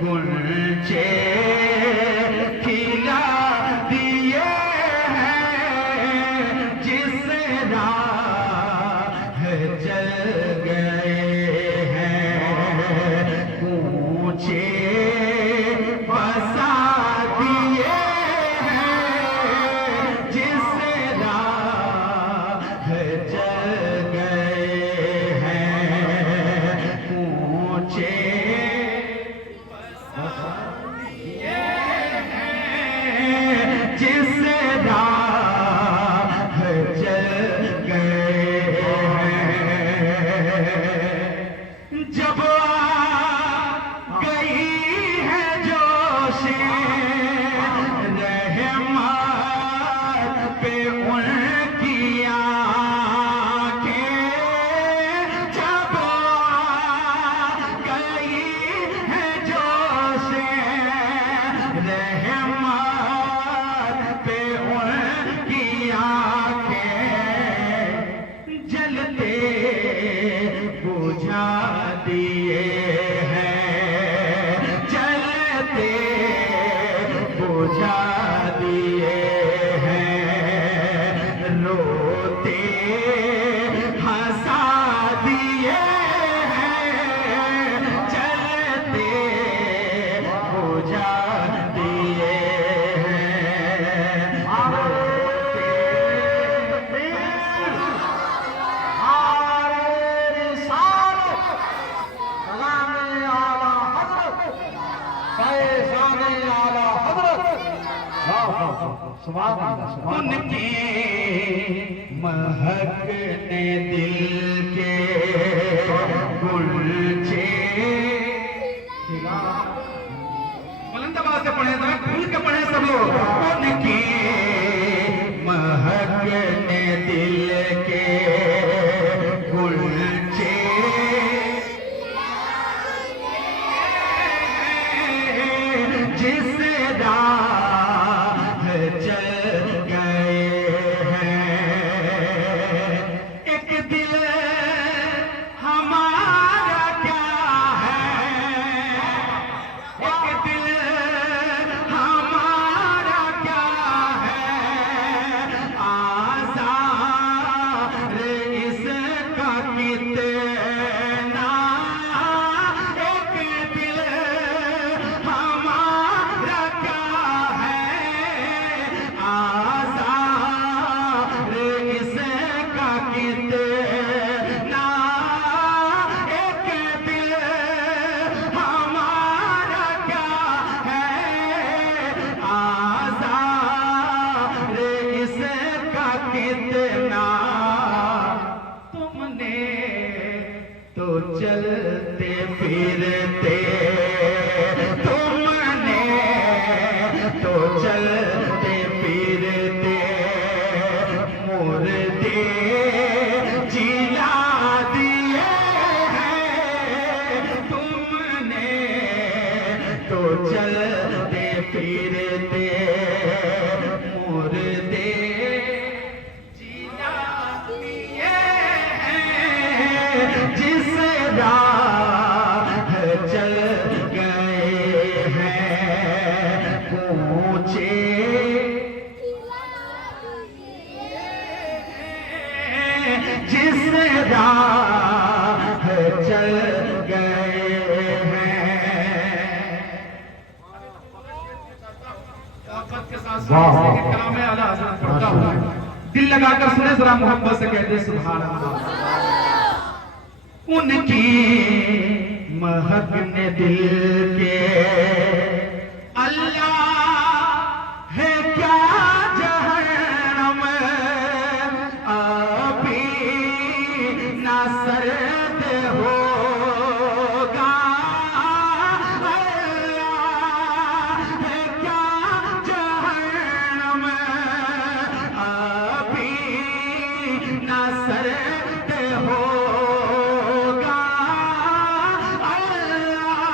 گنچے کھلا دیے ہیں جس راہ چل گئے ہیں کوچے بسا دیے ہیں جس راہ چل گئے ہیں کوچے جس راہ چل گئے ہیں جب آ گئی ہے جوش رحمت پہ ان کی آنکھیں جب آ گئی ہے جوش رحمت پہ ان کی آنکھیں جلتے بجھا دیے ہیں جلتے بجھا دیے ہیں روتے ہنسا دیے ہیں جلتے بجھا دیے ہیں ان کی مہکنے دل کے گلچے بلند آواز سے پڑھیں ذرا کھل کے پڑھیں سب لوگ ان کی مہکنے دل کے گلچے جس راہ چل گئے ہیں ایک دل ہمارا کیا ہے ایک دل ہمارا کیا ہے آزار اس کا کتنا ایک دل ہمارا کیا ہے آزار اس کا کتنا ایک دل ہمارا کیا ہے آزار اس کا کتنا تم نے تو چلتے پھرتے تم نے تو چلتے پھرتے مردے جلا دیے ہیں تم نے تو چلتے پھرتے مردے جلا دیے ہیں جس راہ چل گئے ہیں کوچے جس راہ چل گئے ہیں طاقت کے ساتھ کلام اعلی حضرت پڑھتا ہوں دل لگا کر سنے ذرا محبت سے کہتے سبحان اللہ ان کی مہکنے دل کے اللہ ہے کیا جہنم ابھی نہ سرد ہوگا اللہ ہے کیا جہنم ابھی نہ سرد ہوگا اللہ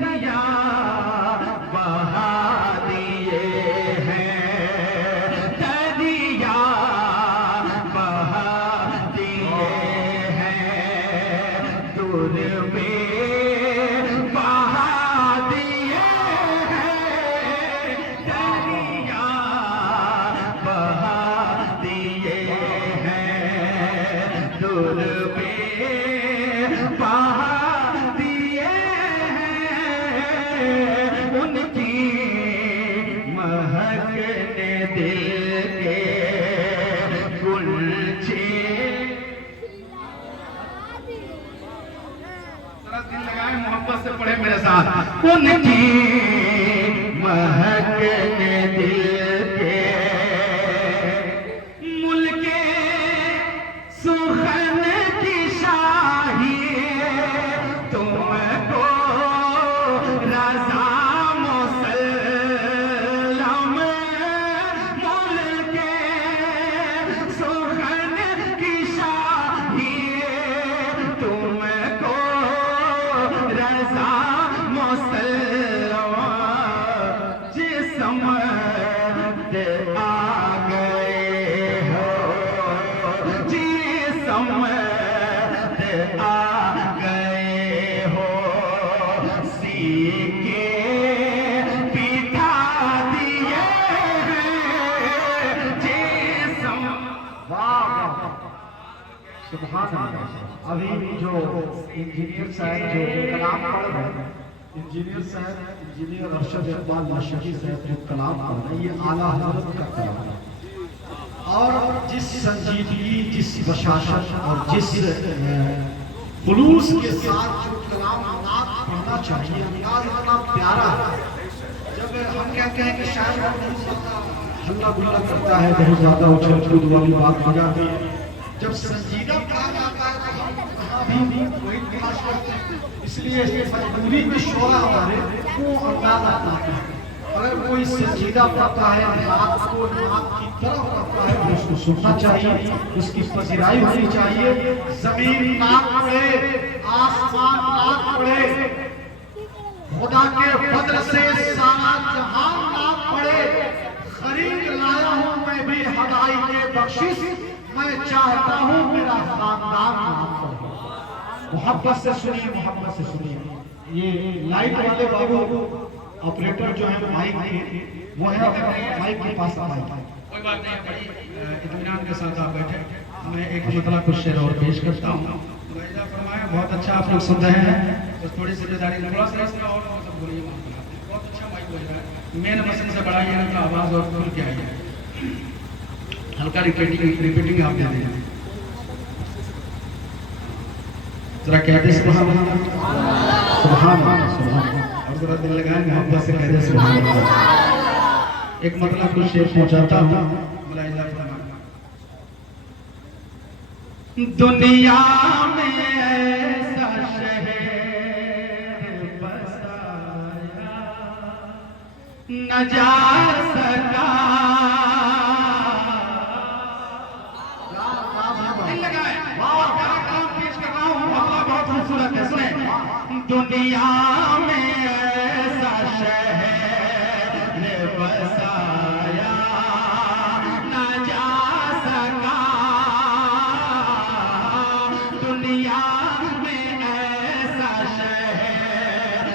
دریا بہا دیے ہیں، دریا بہا دیے ہیں، دور میں بہا دیے ہیں، دریا بہا دیے ہیں، دور میں بہا دیے ہیں، ان کی مہک نے دل کے گلچے ذرا دل لگائیں محبت سے پڑھیں میرے ساتھ، ان کی مہک نے دل کے ملک سخن کی شاہی تم کو رضا مسلم، ملک سخن کی شاہی تم کو رضا مسلم، جس سمت آ گئے ہو، جس سمت آ گئے ہو، سیکھے بٹھا دیے ہیں، جس سمت سبحان اللہ۔ ابھی جو انجینئر صاحب جو کلام پڑھ رہے ہیں، انجینئر ارشد اقبال مشرقی صاحب جو کلام پڑھ رہے ہیں، یہ اعلیٰ حضرت کا کلام ہے، اور جس سنجیدگی، جس بشاشت اور جس خلوص کے ساتھ جو کلام نعت پڑھنا چاہیے، انداز اتنا پیارا ہے۔ جب ہم کہتے ہیں کہ شاعر بہت زیادہ ہلا گلا کرتا ہے، بہت زیادہ اچھل کود والی بات ہو جاتی ہے، جب سنجیدہ کہا جاتا ہے تو ہم وہاں بھی وہی تلاش کرتے ہیں، اس لیے مجبوری میں شعرا ہمارے وہ انداز آتا ہے۔ اگر کوئی سنجیدہ پڑھتا ہے، نعت کو نعت کی طرح پڑھتا ہے تو اس کو سننا چاہیے، اس کی پذیرائی ہونی چاہیے۔ زمین نعت پڑھے، آسمان نعت پڑھے، خدا کے فضل سے سارا جہان نعت پڑھے، خرید لایا ہوں میں بھی ہدائی کے بخشش، میں چاہتا ہوں میرا خاندان نعت پڑھے۔ محبت سے سنیے، محبت سے سنیے۔ یہ لائٹ والے بابو آپریٹر جو ہیں مائک کے، وہ ہے مائک کے پاس آئے۔ کوئی بات نہیں، بڑی اطمینان کے ساتھ آپ بیٹھے، میں ایک مطلب کچھ شعر اور پیش کرتا ہوں۔ ملاحظہ فرمائیں، بہت اچھا آپ لوگ سن رہے ہیں، بس تھوڑی ذمہ داری تھوڑا سا اس میں اور مطلب بولیے، بہت اچھا مائک بج رہا ہے، مین مسئلے سے بڑھائیے گا تو آواز اور کھل کے آئیے، ہلکا ریپیٹنگ آپ دے دیں ذرا کہتے سبحان اللہ، سبحان اللہ، سبحان اللہ۔ اور ذرا دل لگائیں محبت سے کہتے سبحان اللہ۔ ایک مطلب کچھ شعر پہنچاتا ہوں، ملاحظہ فرمائیں۔ دنیا میں ایسا شہر بسایا نہ جا سکا، دنیا میں ایسا شہر بسایا نہ جا سکا، دنیا میں ایسا شہر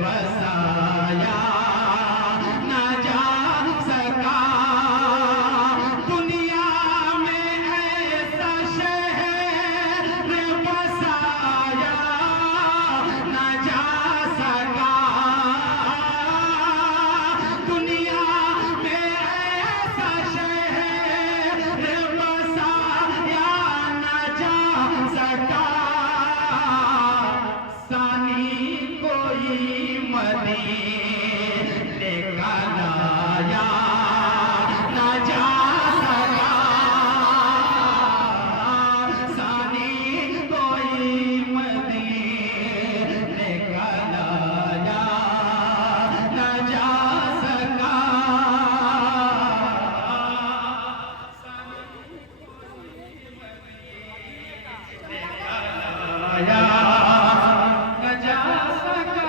بسایا نہ جا سکا، دنیا میں ایسا شہر بسایا نہ جا سکا، دنیا میں ایسا شہر بسایا نہ جا سکا، ثانی کوئی مدینے کا لایا نہ جا سکا، ثانی کوئی مدینے کا لایا نہ جا سکا، لایا نہ جا سکا۔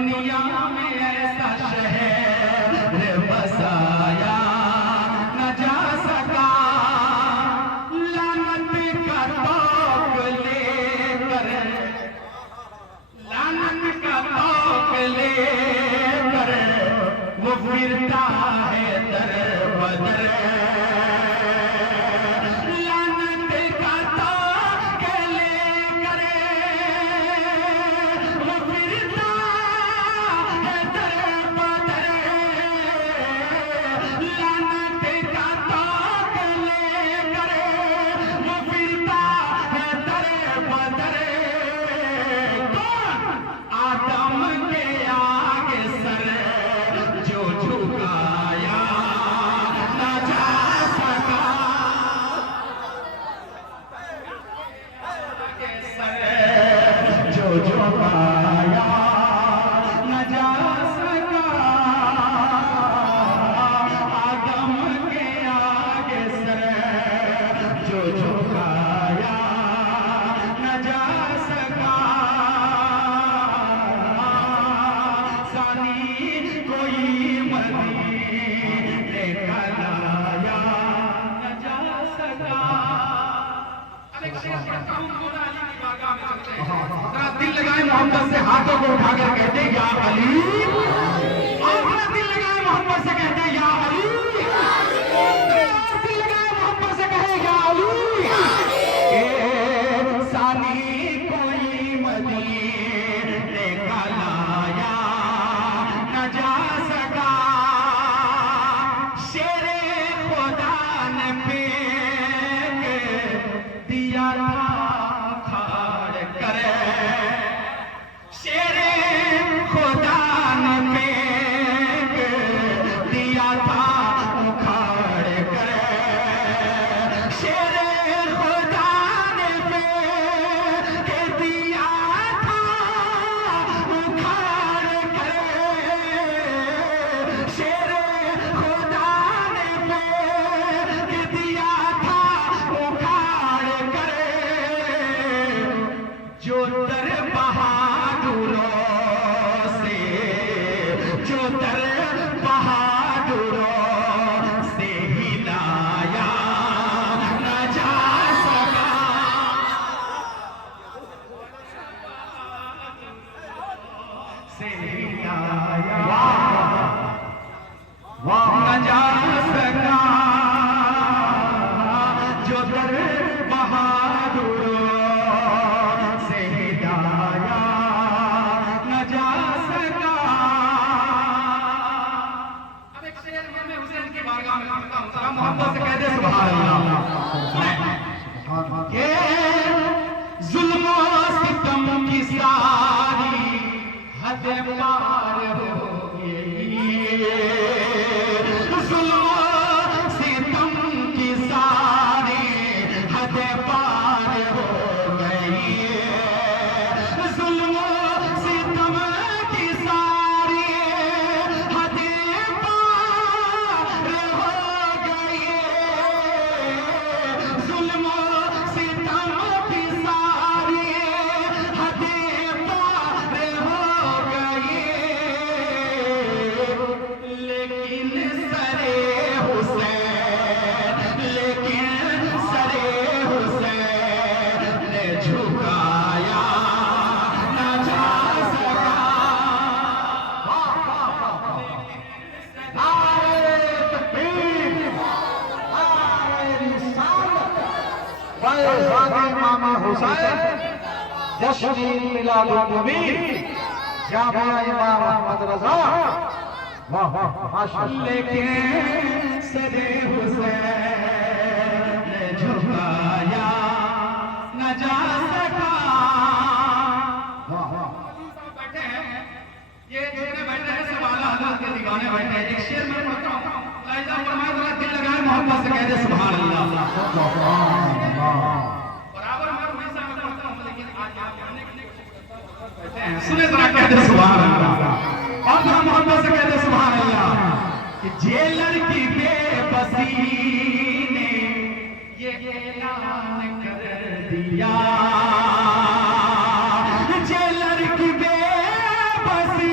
دنیا میں ایسا شہر بسایا نہ جا سکا، لعنت کا طوق لے کر، لعنت کا طوق لے کر وہ پھرتا ہے در بدر، لعنت کا طوق لے کر وہ پھرتا ہے در بدر، لعنت کا طوق لے کر وہ پھرتا ہے در بدر۔ کون؟ آدم کے آگے سر جو جھکایا نہ جا سکا، سر جو جھکایا نہ جا سکا، آدم کے آگے سر جو جھکایا نہ جا سکا، ثانی کوئی مدینے کا لایا نہ جا سکا۔ اب ایک شعر پڑھتا ہوں، مولا علی کی بارگاہ میں چلتے ہیں، ذرا دل لگائے محمد سے، ہاتھوں کو اٹھا کر کہتے ہیں یا علی، اور ذرا دل لگائے محمد سے کہتے ہیں یا علی، دل لگائے محمد سے کہے یا علی، کہ ثانی کوئی مدینے کا لایا نہ جا سکا، شیر خدا نے پھینک دیا تھا کھاڑ کر، شیر خدا نے پھینک دیا تھا اکھاڑ کر، شیر خدا نے پھینک دیا تھا اکھاڑ کر، شیر خدا نے پھینک دیا تھا اکھاڑ کر، جو در بہادروں سے، جو در بہادروں سے ہلایا نہ جا سکا، سے ہلایا نہ جا سکا، جو در بہادروں سے ہلایا نہ جا سکا۔ اب ایک شعر میں حسین کی بارگاہ میں پڑھتا ہوں، ذرا محبت سے کہہ دے سبحان اللہ۔ کہ ظلم و ستم کی ساری حد پار ہو گئی، ظلم و ستم کی ساری حد پار ہو گئی، ظلم و ستم کی ساری حد پار ہو گئی، ظلم و ستم کی ساری حد پار ہو گئی، لیکن سرے حسین، لیکن سرے حسین نے جھکایا نہ جا سکا، نعرہ تکبیر، نعرہ رسالت، فیضان امام حسین، جشن میلاد النبی، جامعہ امام احمد رضا، واہ واہ ماشاءاللہ، لیکن سرے حسین نے جھکایا نہ جا سکا۔ واہ واہ بیٹھے ہیں، یہ جتنے بیٹھے ہیں سب اعلیٰ حضرت کے دیوانے بیٹھے ہیں، ایک شعر میں پڑھتا ہوں، لائزہ فرمائے ذرا دل لگائے محبت سے کہہ دے سبحان اللہ۔ برابر میں ہمیشہ میں پڑھتا ہوں، لیکن آج آپ پڑھنے کے لیے بیٹھے ہیں، سنے ذرا کہہ دے سبحان اللہ، اور ذرا محبت سے کہہ دے سبحان اللہ، کہ جیلر کی بے بسی نے یہ اعلان کر دیا، جیلر کی بے بسی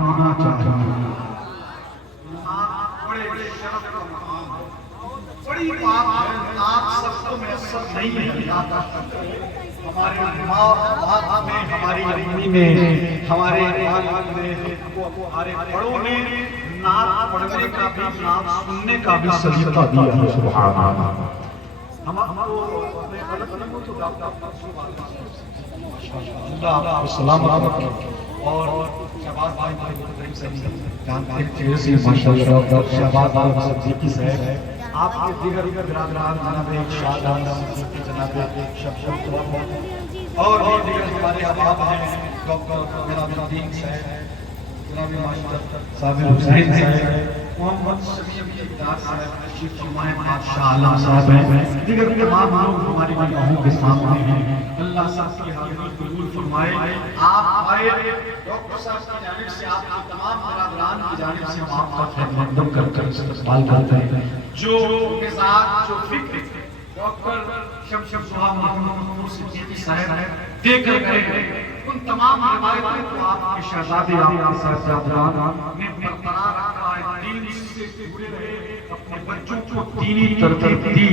ہونا چاہیے. بڑی بات ہے، آپ سب کو میسر نہیں آتا. ہمارے ماں باپ میں، ہماری امی نے، ہمارے والد نے، ہمارے بڑوں نے نعت پڑھنے کا بھی، نعت سننے کا بھی سلیقہ دیا ہے. سبحان اللہ. ہم کو غلط نہیں ہو تو اللہ آپ کو سلامت رکھے. اور شہباز بھائی جانتے ہیں چہرے سے ماشاءاللہ شہباز صدیقی صاحب، آپ کے دیگر برادران جناب شاہجہاں صدیقی، جناب شبشب اور بھی دیگر ہمارے احباب ہیں، ڈاکٹر جناب الدین صاحب، جناب ماسٹر صابر حسین صاحب، محمد شفیع صاحب، تشریف فرمائے، بادشاہ عالم صاحب ہیں، دیگر تمام لوگ ہماری نگاہوں کے سامنے ہیں. اللہ صاحب کی حاضری قبول فرمائے. آپ آئے ڈاکٹر صاحب کی جانب سے، آپ کی تمام برادران کی جانب سے ہم آپ کا خیر مقدم کر کر استقبال کرتے ہیں. جو مزاج، جو فکر ڈاکٹر شمشب صاحب محمد صدیقی صاحب دے کر گئے، ان تمام روایتوں کو آپ کے شہزادے، آپ کے صاحبزادگان نے برقرار رکھا ہے. دین سے جڑے رہے، اپنے بچوں کو دینی تربیت دی.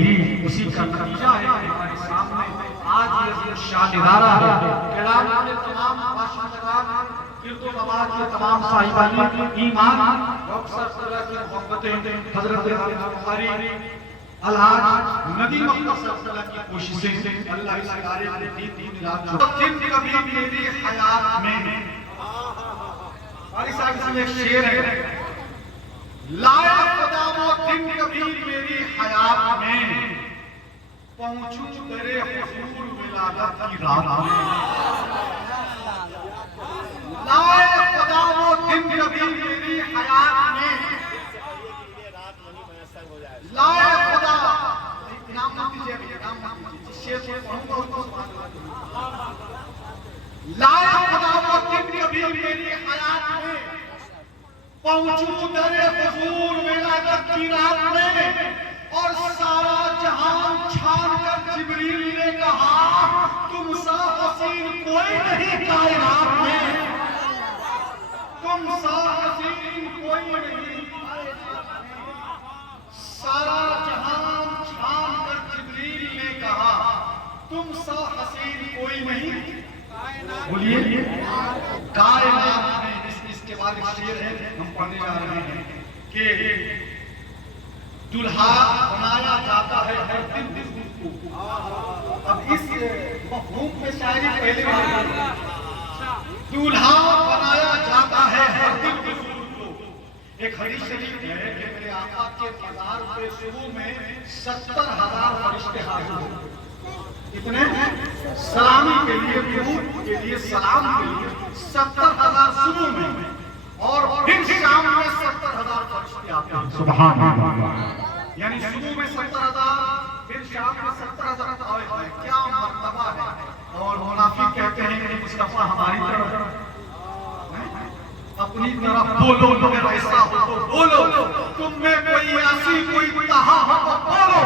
اسی کا نتیجہ ہے ہمارے سامنے آج یہ شان ادارہ ہے. کلام کے تمام باشندگان، گرد و نواح کے تمام صاحبان ایمان، ڈاکٹر صاحب کی محبتیں، حضرت بخاری، الحاج ندیم اختر صاحب کی کوششیں، اللہ اس ادارے کے دین رات دن کبھی میری حیات میں. قاری صاحب اس میں ایک شعر ہے، لائے خدا وہ دن کبھی میری حیات میں، پہنچوں درے حضور ولادت کی رات میں. لائے خدا وہ دن کبھی میری حیات میں، لائے خدا. انعام نہ دیجیے، انعام نہ دیجیے، جس شعر کو پڑھوں گا اس کو سبحان اللہ. لائے خدا وہ دن کبھی میری حیات میں، پہنچوں درے حضور ولادت کی رات میں، اور سارا جہان چھان کر جبریل نے کہا تم سا حسین کوئی نہیں کائنات میں، تم سا حسین کوئی نہیں. سارا جہان چھان کر جبریل نے کہا تم سا حسین کوئی نہیں. بولیے کائنات میں. اس کے بعد ایک شعر ہے ہم پڑھنے جا رہے ہیں کہ دلہا بنایا جاتا ہے ہر دن بزرگ کو. اب اس مفہوم میں شاعری پہلے دلہا بنایا جاتا ہے ہر دن بزرگ کو. ایک حدیث شریف ہے کہ میرے آقا کے مزار پہ صبح میں 70,000 فرشتے حاضر ہوتے. کتنے؟ سلامی کے لیے، درود کے لیے، سلام کے لیے 70,000 صبح میں، اور پھر شام میں 70,000 فرشتے آتے ہیں. سبحان اللہ. یعنی صبح میں 70,000، پھر شام میں 70,000. کیا مرتبہ ہے. اور منافق کہتے ہیں کہ مصطفیٰ ہماری طرف اپنی طرف بولو، مگر ایسا ہو تو بولو. تم میں کوئی ایسی کوئی تہا ہو تو بولو.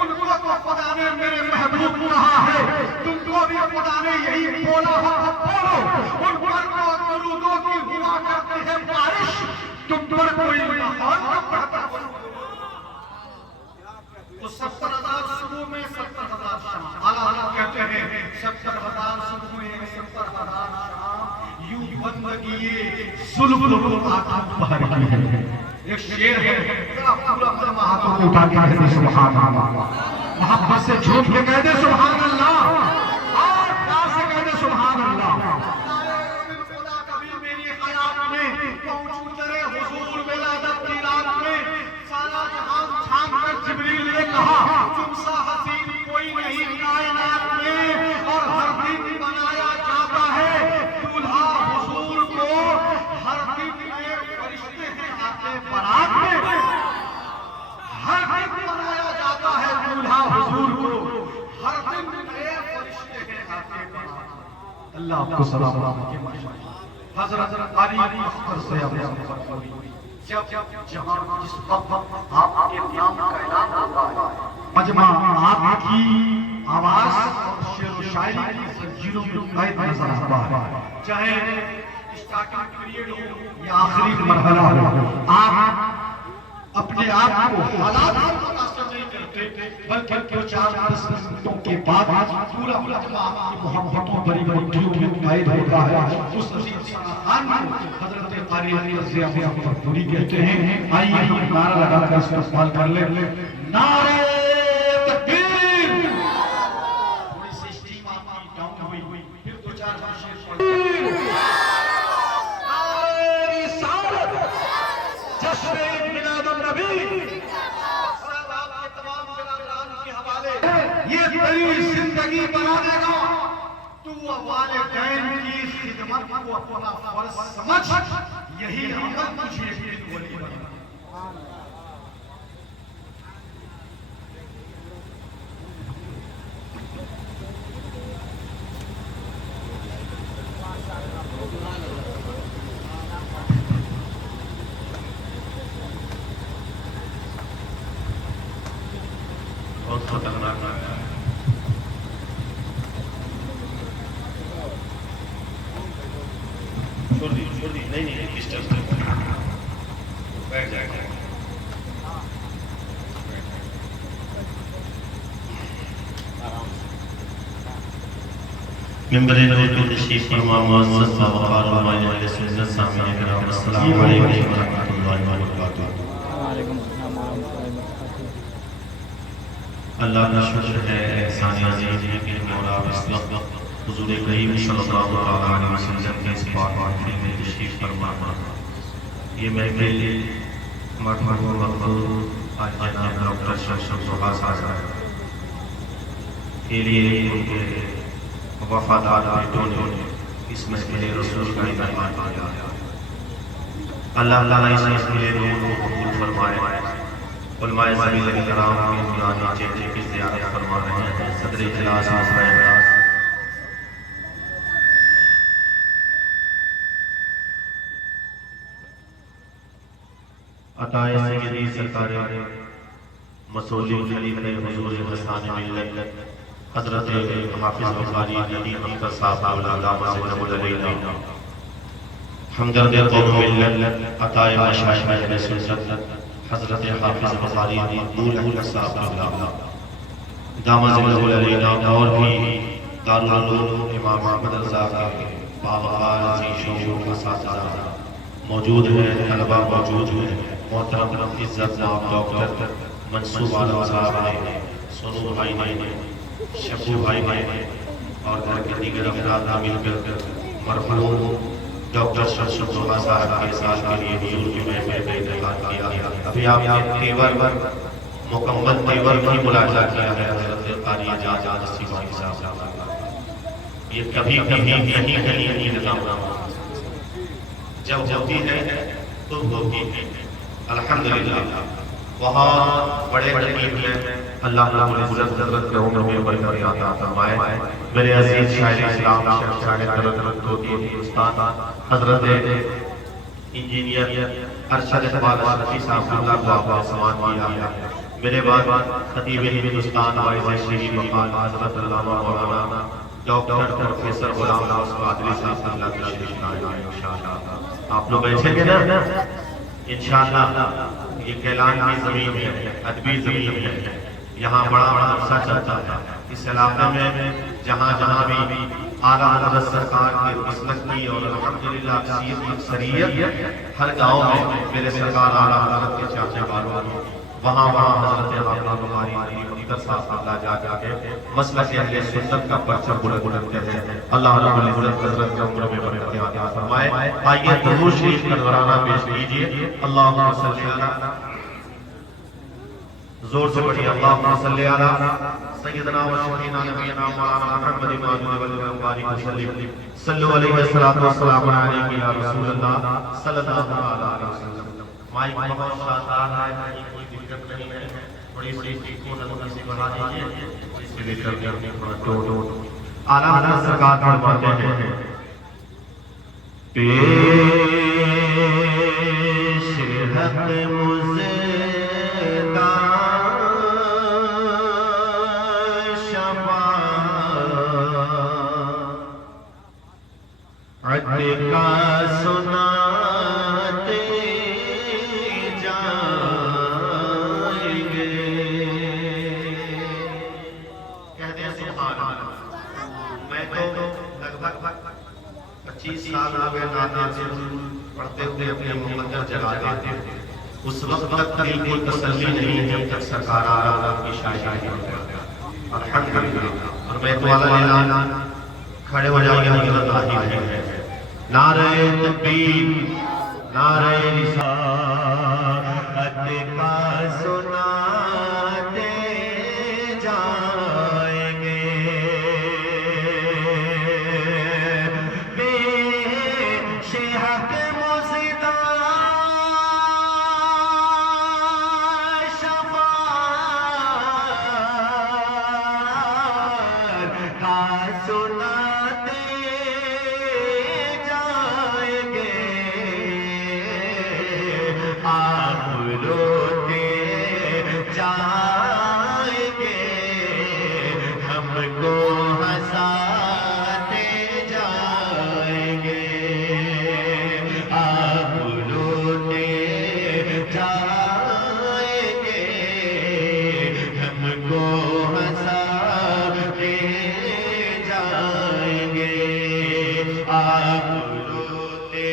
ان کو تو خدا نے میرے محبوب کہا ہے، تم کو بھی خدا نے یہی بولا ہو تو بولو. ان پر کو درودوں کی ہوا کرتے ہیں بارش، تم پر کوئی مہان پڑھتا ہو. تو 70,000 صبح میں، 70,000 شام. اعلیٰ حضرت کہتے ہیں 70,000 صبح میں، 70,000 شام، یوں بندگی ظلم کو آنکھوں بہر کی ہے. ایک شعر ہے، پورا مجمع ہاتھوں کو اٹھا کے کہہ دے سبحان اللہ. محبت سے جھوم کے کہہ دے سبحان اللہ، اور پیار سے کہہ دے سبحان اللہ. خدا کبھی میری حیات میں، پہنچوں درے حضور ولادت کی رات میں، سارا جہان چھان کر جبریل نے کہا تم سا حسین کوئی نہیں کائنات میں، اور ہر دن بنایا جاتا ہے دولہا حضور کو. ہر دن میں فرشتے ہیں آتے بارات میں، ہر دن بنایا جاتا ہے دولہا حضور کو. ہر دن میں فرشتے ہیں آتے بارات. اللہ آپ کو سلام رکھے. حضرت قاری اختر سے جب جہاں جس وقت آپ کے نام کا اعلان ہوتا ہے، مجمع آپ کی آواز اور شعر و شاعری کی زنجیروں میں قید نظر آتا ہے. چاہے یہ آخری مرحلہ ہو. آپ اپنے آپ کو حالات کو متاثر نہیں کرتے بلکہ دو چار 10 منٹوں کے بعد پورا مجمع آپ کی محبتوں بڑی بڑیوں میں قائد ہوتا ہے. اس عزیز خان کو حضرت قاری رضی اللہ عنہ پوری کہتے ہیں. آئیے ہم نعرہ لگا کر استقبال کر لیں. نعرہ تکبیر. تھوڑی سی اسٹیم آپ کی ڈاؤن ہوئی پھر دو چار شیر پڑھیں. نعرہ رسالت جشن میلاد النبی. یہ تیری زندگی بنا دے گا. تو والدین کی خدمت کو اپنا فرض سمجھ. یہی عمل تجھے ایک ولی بنا. بہت خطرناک ہے. چھوڑ دی نہیں ڈسٹرب بیٹھ جائے گا. ممبر نور کی تشریف فرما معزز باوقار علماء اہل سنت سامعین کرام السلام علیکم ورحمۃ اللہ وبرکاتہ. اللہ کا شکر ہے احسان عظیم ہے کہ ہم اور آپ اس وقت حضور کریم صلی اللہ علیہ وسلم کے اس پاک محفل میں تشریف فرما. یہ محفل مرحوم مقبول آج جناب ڈاکٹر شمس الضحیٰ صاحب کے لیے ان کے وفادار بیٹوں نے اس محفل رسول کا انعقاد کیا. اللہ تعالیٰ اس محفل روح کو قبول فرمائے. علماء زمین کرام کے نورانی چہرے کی زیارت فرما رہے ہیں. صدر اجلاس عطائے سیدی سرکار مسعود خلیفہ حضور حسان ملت حضرت حافظ بخاری ندیم اختر صاحب علامہ سے علیہ ہمدرد قوم ملت عطائے مشائخ اہل سنت حضرت حافظ بخاری مقبول اختر صاحب علامہ دامہ ذلہ علیہ اور بھی دارالعلوم امام احمد رضا کے باوقار عزیز شعور اساتذہ موجود ہیں. طلبہ موجود ہیں. محترم عزت مآب ڈاکٹر منصور عالم صاحب نے, سونو بھائی نے, شفو بھائی نے اور گھر کے دیگر افراد نے مل کر مرحوم ڈاکٹر شمس الضحیٰ صاحب کے سال کے لیے حضور کی محفل کا انعقاد کیا. ابھی آپ نے تیور مکمل تیور کی ملاحظہ کیا ہے حضرت قاری اعجاز نصیب بھائی صاحب. یہ کبھی کبھی کہیں کہیں نظام جب ہوتی ہے تو ہوتی ہے. الحمدللہ بہت بڑے تکلیف ہیں. اللہ رب العزت حضرت کے عمر میں برکت عطا فرمائے. میرے عزیز شاعر اسلام شاعر طرف ہندوستان حضرت انجینئر ارشد اقبال اشرفی صاحب اللہ کو آپ نے سمان کیا. میرے بعد خطیب ہندوستان واعظ شریف مقام حضرت علامہ مولانا ڈاکٹر پروفیسر غلام نواز قادری صاحب اللہ تشریف لائے. انشاءاللہ آپ لوگ بیٹھیں گے نا انشاءاللہ. یہ کیلان کی زمین ہے, ادبی زمین ہے. یہاں بڑا بڑا عرصہ چلتا ہے. اس علاقے میں جہاں جہاں بھی اعلیٰ حضرت سرکار کے مسلک کی اور الحمدللہ اکثریت ہر گاؤں میں میرے سرکار اعلیٰ حضرت کے چاچے والوں وہاں حضرت حافظ بخاری ندیم اختر صاحب اللہ جا کے مسلک اہل سنت کا پرچم بلند کرتے ہیں. اللہ رب العزت حضرت کے عمر میں برکت عطا فرمائے. آئیے درود شریف کا نذرانہ پیش کیجیے. اللہم صلی علی, زور سے پڑھیے, اللہم صلی علی سیدنا و شفیعنا نبینا مولانا محمد وبارک وسلم. صلو علیہ والسلام علیکم یا رسول اللہ صلی اللہ علیہ وسلم. مائک بہت شاندار ہے, کوئی دقت نہیں ہے. تھوڑی سی کو نظر سے بڑھا دیجیے اس سے لے کر کے اپنے ٹوٹ اعلیٰ حضرت سرکار فرماتے ہیں پیش حق مزدہ شفاعت کا اس وقت تک دل کو تسلی نہیں جب تک سرکار عالم کی شاعری الحمدللہ. اور بیت والا کھڑے ہو جائیں گے حضرت ظاہر ہے. نعرہ تکبیر، نعرہ رسالت کا سناتے جائیں گے. پیش حق مصطفیٰ شفاعت کا سناتے جائیں گے. آپ روتے جائیں گے، ہم کو ہنساتے جائیں گے. آپ روتے جائیں گے، ہم کو ہنساتے جائیں گے. آپ روتے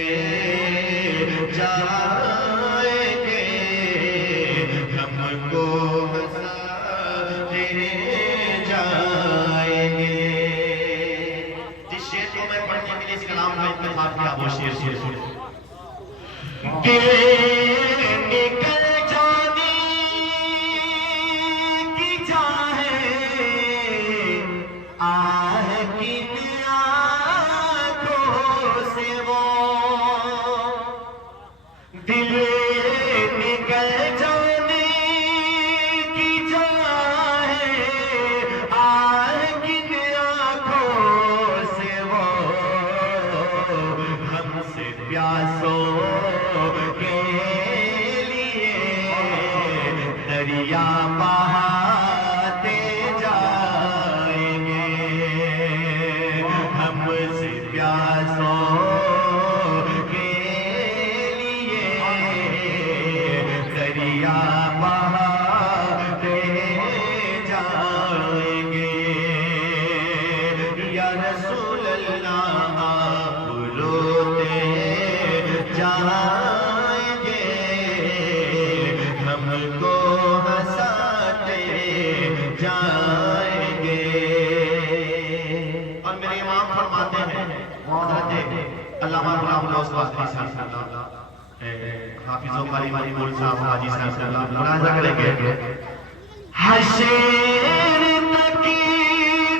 جائیں گے، ہم کو ہنساتے جائیں گے. جس شعر کو میں پڑھنے کے لیے اس کلام کا انتخاب کیا وہ شعر سنیں. کہ نکل جانے کی چاہے آہ کن آنکھوں سے وہ دل نکل جانے کی چاہے آہ کن آنکھوں سے وہ ہم سے پیاسوں کے لیے دریا بہاتے جائیں گے. ہم سے پیاسوں کے لیے دریا بہاتے جائیں گے. یا رسول اللہ آپ روتے جائیں گے، ہم کو ہنساتے جائیں گے. اور میرے امام فرماتے ہیں حضرت علامہ غلام غوث قادری صاحب حافظ و قاری مقبول صاحب حاجی صاحب ملاحظہ کریں گے. حشر تک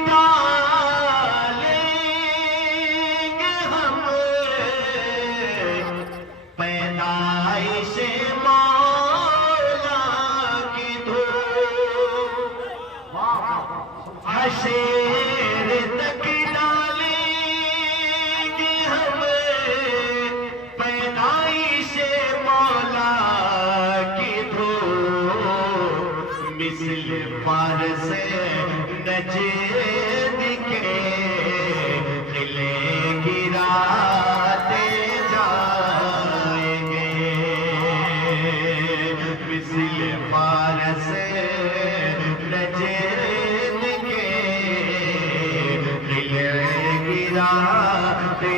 ڈالیں گے ہم پیدائش مولا کی دھوم. حشر تک ڈالیں گے ہم پیدائش مولا کی دھوم. مثل فارس نجد کے قلعے گراتے جائیں گے. مثل فارس نجد کے قلعے گراتے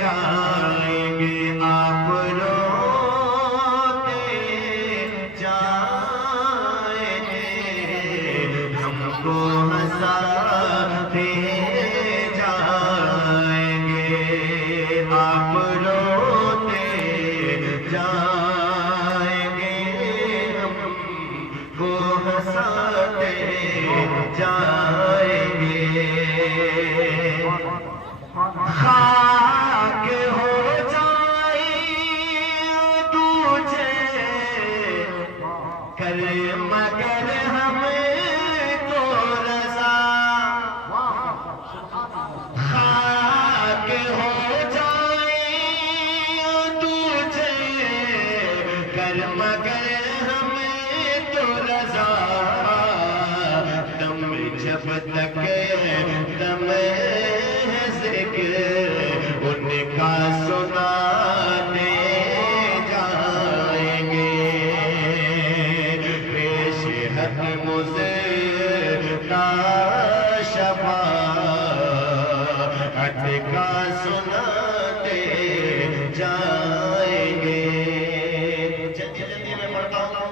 جائیں گے. آپ روتے جائیں گے، ہم کو ہنساتے جائیں گے. آپ روتے جائیں گے، ہم کو ہنساتے جائیں گے. خاک ہو جائے تجھے کر مگر ہمیں تو رضا. خاک ہو جائے تجھے کر مگر ہمیں تو رضا. دم جب تک دم ذکر ان کا سناتے جائیں گے. پیش حق مصطفیٰ شفاعت کا سناتے جائیں گے.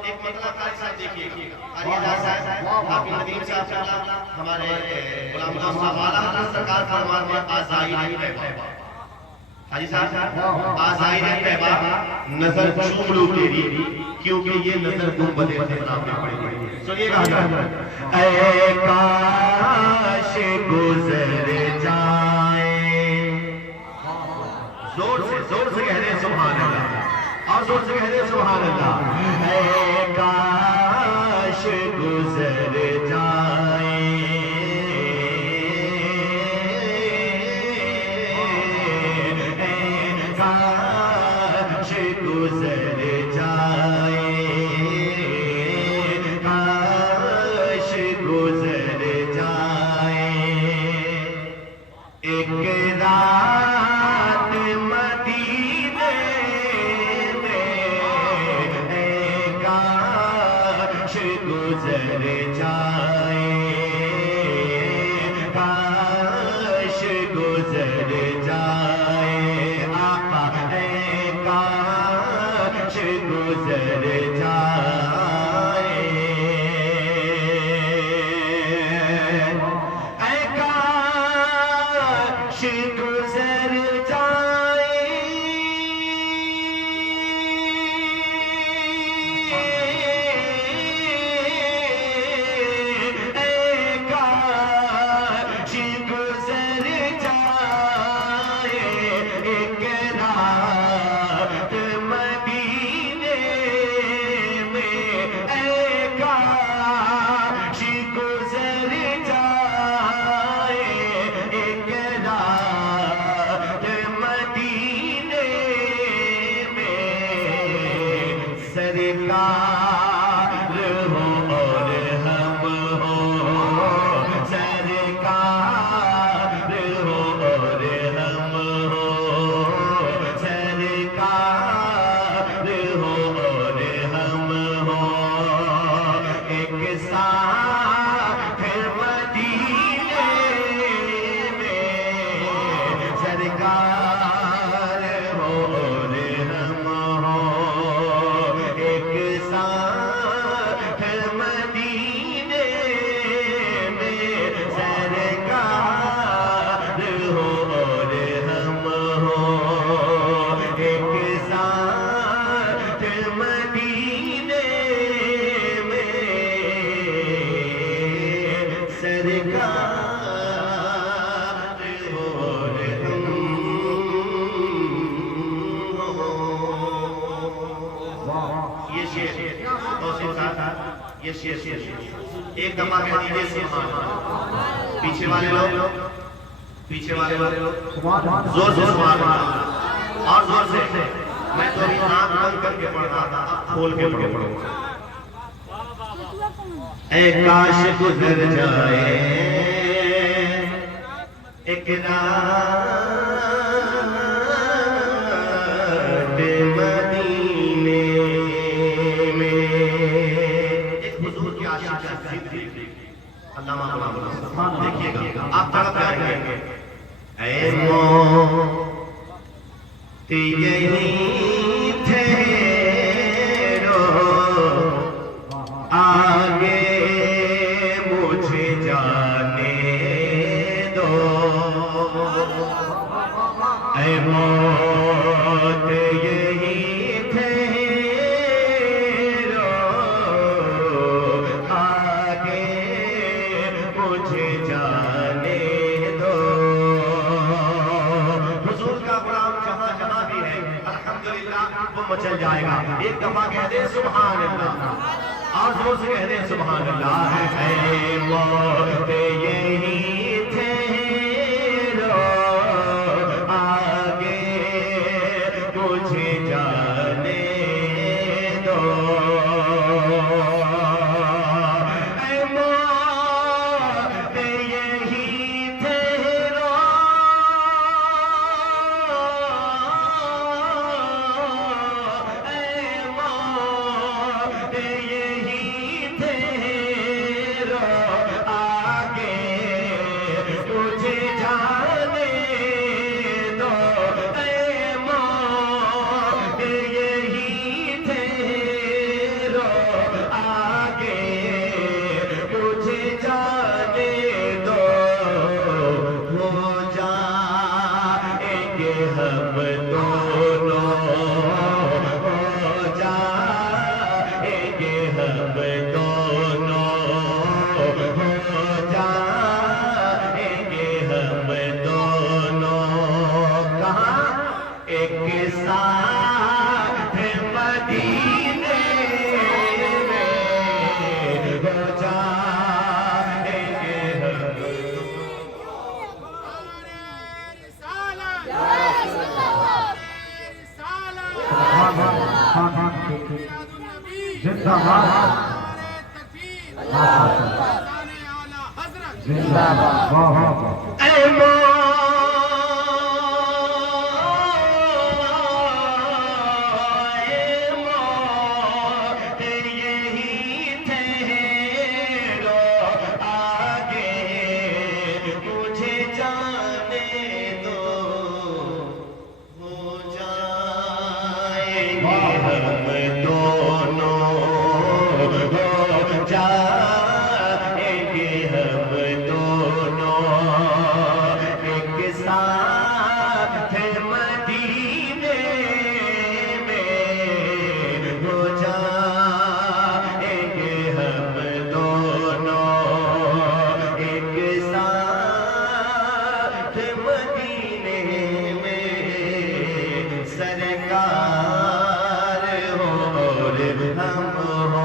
ایک مطلب قاری صاحب دیکھیے گا، قاری اعجاز صاحب، حافظ ندیم صاحب، ہمارے غلام اللہ صاحب، اعلیٰ حضرت سرکار فرماتے ہیں آزائی طیبہ، حاجی صاحب آزائی طیبہ نظر چوم لوں تیری، کیونکہ یہ نظر گنبد خضرا میں پڑی ہوئی ہے۔ سنیے گا حضرت، اے کاش گزر جائے، زور سے کہہ رہے ہیں سبحان اللہ، اور زور سے کہہ رہے ہیں سبحان اللہ، اے کاش گزر جائے، اے کاش گزر جائے، کاش گزر جائے، ایک رات مدینے میں، اے کاش گزر جائے، کاش گزر جائے، آقا اے کاش گزر جائے، اے کاش گزر جائے، اے کاش گزر جائے، ایک رات مدینے میں، اے کاش گزر جائے، ایک رات مدینے میں، سرکار ہو اور ہم ہو، سرکار ہو اور ہم ہو، سرکار ہو اور ہم ہو، ایک ساتھ مدینے میں، سرکار ہو اور ہم ہو، ایک ساتھ مدینے میں، سرکار ہو اور ہم ہو، ایک ساتھ مدینے میں، سرکار ہو اور ہم ہو۔ یہ شعر توسیع صاحب، یہ شعر ایک دفعہ کہہ دیجیے سبحان اللہ، پیچھے والے لوگ زور سے سبحان اللہ، اور زور سے، میں تو ابھی آنکھ بند کر کے پڑھ رہا تھا، اب کھول کے پڑھوں گا، اے کاش گزر جائے، ایک رات مدینے میں، ایک حضور کی عاشق صدیق علامہ مولانا دیکھیے گا، آپ تڑپ جائیں گے، اے موت یہیں ٹھہرو، آگے مجھے جانے دو، اے موت یہیں ٹھہرو، آگے مجھے جانے دو، حضور کا غلام جہاں جہاں بھی ہے الحمدللہ وہ مچل جائے گا، ایک دفعہ کہہ دیں سبحان اللہ، اور زور سے کہہ دیں سبحان اللہ، اے موت یہیں ٹھہرو، آگے مجھے جانے دو، اے موت یہیں ٹھہرو، اے موت یہیں ٹھہرو، آگے مجھے جانے دو، اے موت یہیں ٹھہرو، دونوں ہو جائیں گے ہم دونوں کہاں ایک ساتھ مدینے میں ہو جائیں گے ہم زندہ باد زندہ باد واہ اے موت یہی ٹھہرو آگے مجھے جانے دو ہو جائیں گے ہم دونوں ہو جائیں گے ہم دونوں ایک ساتھ مدینے میں ہو جائیں گے ہم دونوں ایک ساتھ مدینے میں سرکار ہو اور ہم ہو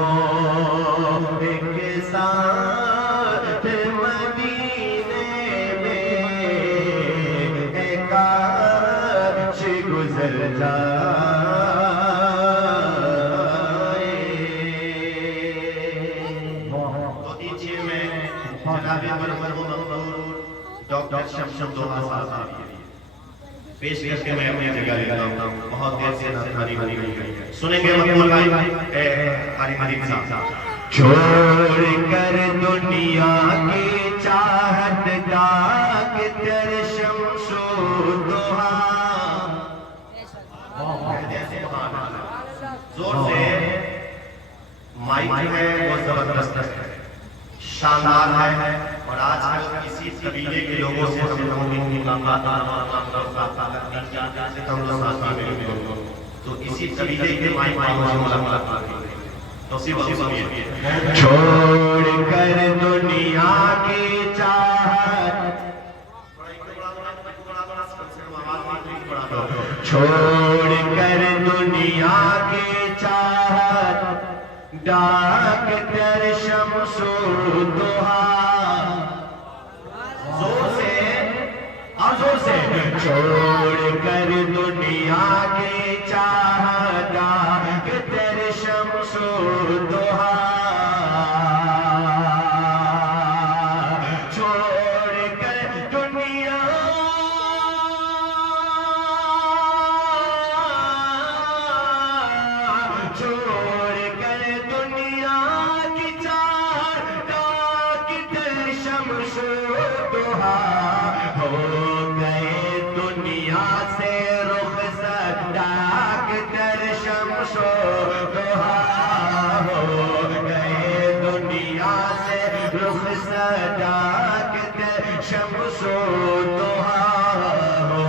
ایک ساتھ مدینے میں اے کاش گزر جائے تو دیجیے میں جناب مرحوم مقبول ڈاکٹر شمشم دوہا صاحب پیش کر کے میں اپنی جگہ لیتا ہوں بہت دیر سے نظاری بنی گئی سنیں گے مقبول بھائی قاری مدین صاحب چھوڑ کر دنیا کی چاہت ڈاک در شمس و دوہا زور سے مائک جو ہے وہ زبردست ہے شاندار ہے اور آج کل کسی قبیلے کے لوگوں سے ہم لوگوں کی ملاقات تو اسی قبیلے کے مائک سے ملاقات تو چھوڑ کر دنیا کی چاہت چھوڑ کر دنیا کی چاہت ڈاک در شمس و دوہا زور سے چھوڑ کر دنیا کی چاہت ڈاک در شمس و دوہا چھوڑ کر دنیا چھوڑ کر دنیا کی چاہت ڈاک در شمس و دوہا ہو گئے دنیا سے رخصت ڈاک در شمس و دوہا ہو گئے دنیا سے رخصت ڈاک در شمس و دوہا ہو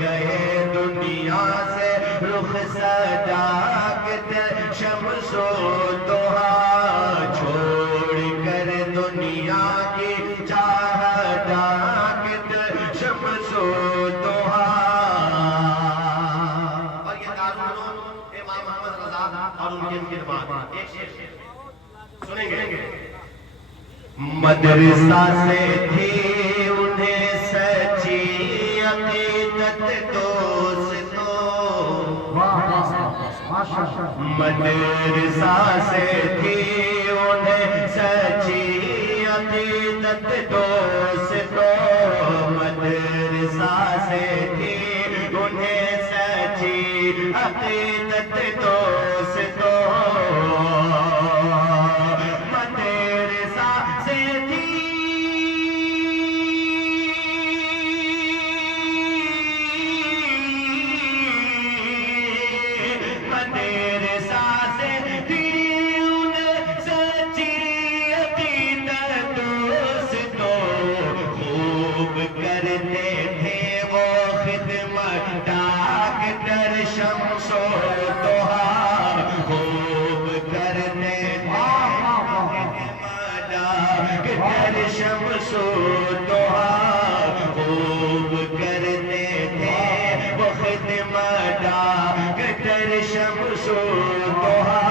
گئے دنیا سے رخصت ڈاک در شمس و دوہا چھوڑ کر دنیا کی چاہت ڈاک در شمس و دوہا اور یہ دارالعلوم امام محمد رضا اور ان کے بعد ایک شعر سنیں گے مدرسہ سے تھی انہیں سچی عقیدت دوستوں مدرسہ سے تھی انہیں سچی عقیدت دوستوں مدرسہ سے تھی انہیں سچی عقیدت دوستوں مدرسہ سے تھی مدرسہ سے تھی انہیں سچی عقیدت دوستوں گر شمس و ضحیٰ خوب کرتے تھے وہ خدمت ڈاکٹر شمس و ضحیٰ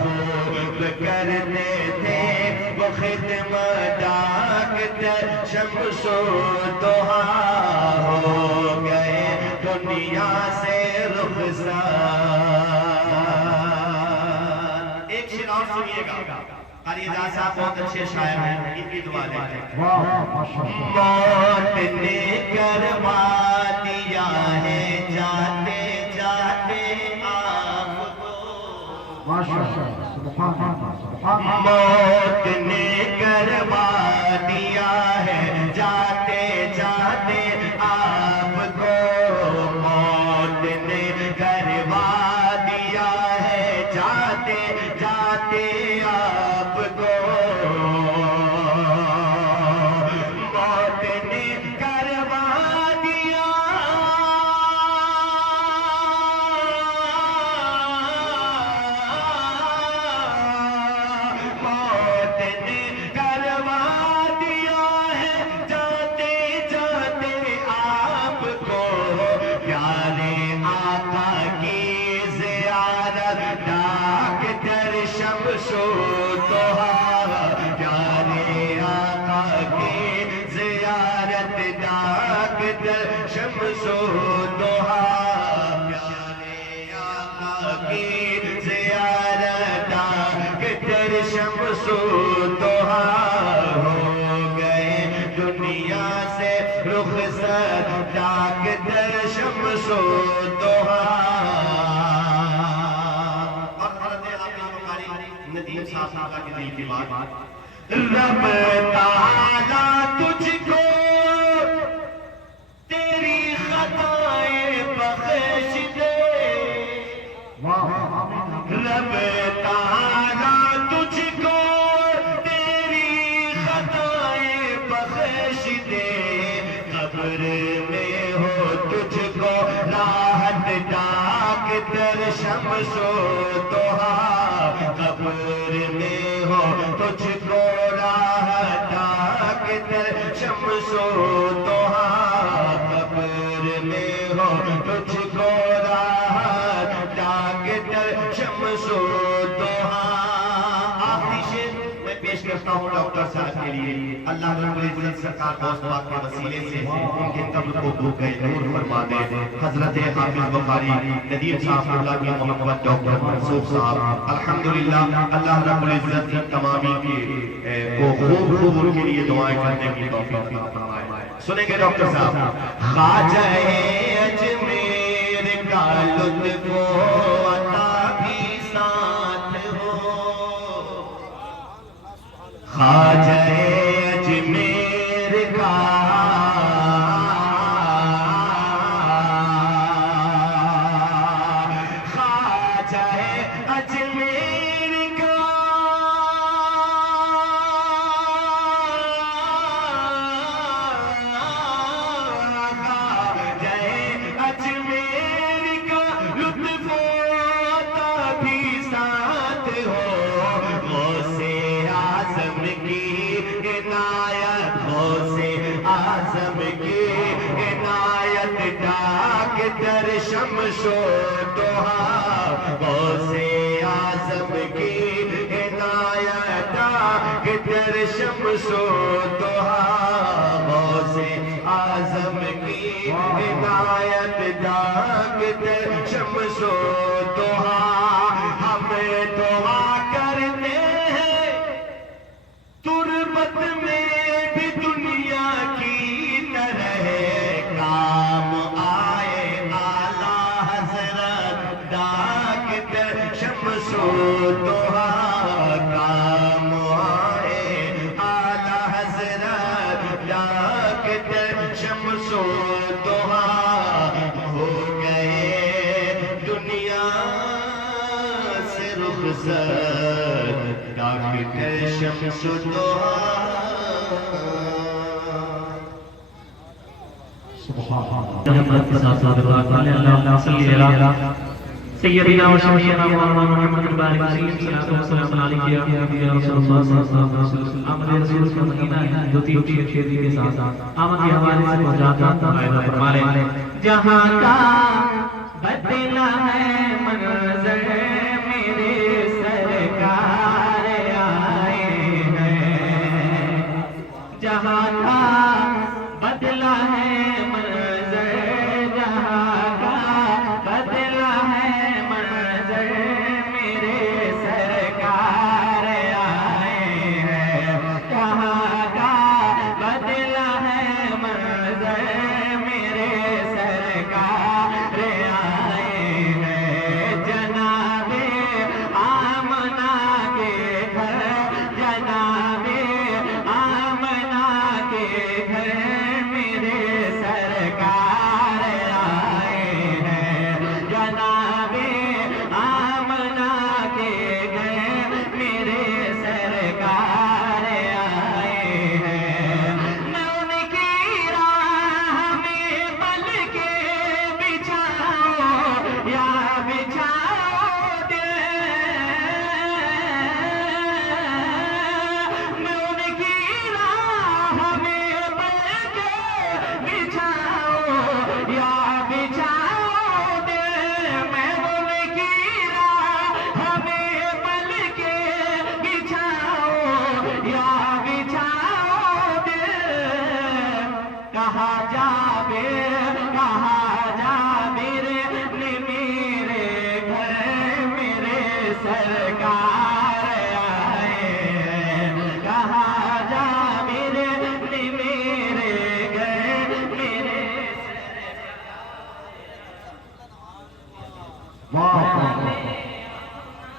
خوب کرتے تھے وہ خدمت ڈاکٹر شمس و ضحیٰ ہو گئے دنیا سے رخصت۔ ایک شعر اور سنیے گا، قاری اعجاز صاحب بہت اچھے شاعر ہیں، ان کی دعا لیتے ہیں۔ موت نے کروا دیا ہے جاتے جاتے آپ کو، موت نے کروا دیا ہے جاتے جاتے آپ کو، موت نے کروا دیا ہے جاتے جاتے آپ کو، موت نے کروا دیا موت نے کروا دیا ہے جاتے جاتے آپ کو، پیارے آقا کی زیارت ڈاکٹر شمس و ضحیٰ، پیارے آقا کی زیارت ڈاکٹر شمس و ضحیٰ، پیارے آقا کی زیارت ڈاکٹر شمس و ضحیٰ ہو گئے دنیا سے رخصت ڈاکٹر شمس و ضحیٰ۔ اور حضرت حافظ بخاری ندیم صاحب کے دل کی بات، رب تعالیٰ تجھ کو تیری خطائیں بخش دے، رب تعالیٰ تجھ کو تیری خطائیں بخش دے، قبر میں ہو تجھ کو راحت ڈاکٹر شمس و ضحیٰ، قبر میں ہو تجھ کو راحت ڈاکٹر شمس و ضحیٰ، قبر میں ہو تجھ کو راحت ڈاکٹر شمس و ضحیٰ۔ آخری شعر میں پیش کرتا ہوں ڈاکٹر صاحب کے لیے، اللہ رب العزت سرکار دوست پاک کے وسیلے سے ان کے قبر کو دھو گئے نور فرما دے۔ حضرت حافظ بخاری ندیم صاحب اللہ کی محبت ڈاکٹر منصور صاحب، الحمدللہ اللہ رب العزت تمامی کو خوب خوب ان کے لیے دعائیں کرنے کی توفیق عطا فرمائے۔ سنیں گے ڈاکٹر صاحب، خواجہ اجمیر کا لطف و عطا بھی ساتھ ہو، خواجہ اجمیر کا خواجہ اجمیر کا خواجہ اجمیر کا لطف و عطا بھی ساتھ ہو، غوث اعظم کی عنایت، غوث اعظم کی عنایت ڈاکٹر شمس و ضحیٰ، غوث اعظم کی عنایت ڈاکٹر شمس و ضحیٰ، غوث اعظم کی عنایت ڈاکٹر شمس و ضحیٰ۔ ہم دعا کرتے ہیں تربت میں بھی دنیا کی طرح کام آئے اعلیٰ حضرت ڈاکٹر شمس و ضحیٰ، کام آئے اعلیٰ حضرت ڈاکٹر شمس و ضحیٰ ہو گئے دنیا سے رخصت ڈاکٹر شمس و ضحیٰ۔ رحمت کے ساتھ ساتھ اللہ صلی اللہ سیدنا و شفیعنا مولانا محمد البارک صلوات و سلام علیک یا رسول اللہ صلی اللہ علیہ وسلم. آمد رسول کا مہینہ ہے جو تین شیری کے ساتھ آمد کے حوالے سے پہنچاتا ہے. فرما لے جہاں کا بدلا ہے منظر میرے سرکار آئے ہیں. جہاں کا بدلا ہے منظر, جہاں کا بدلا ہے منظر میرے سرکار آئے ہیں. کہاں کا بدلا ہے منظر میرے سرکار آئے ہیں. جناب آمنہ کے گھر, جناب آمنہ کے گھر میرے سرکار آئے ہیں. جناب آمنہ کے گھر میرے سرکار آئے ہیں. میں ان کی راہ میں پل کے بچھاؤ یا بچھاؤ دے, میں ان کی راہ میں پل کے بچھاؤ یا بچھاؤ دے. میں ان کی راہ میں پل کے بچھاؤ یا بچھاؤ دے. کہاں جابر نے میرے گھر میرے سرکار آئے ہیں. کہاں جابر نے میرے گھر میرے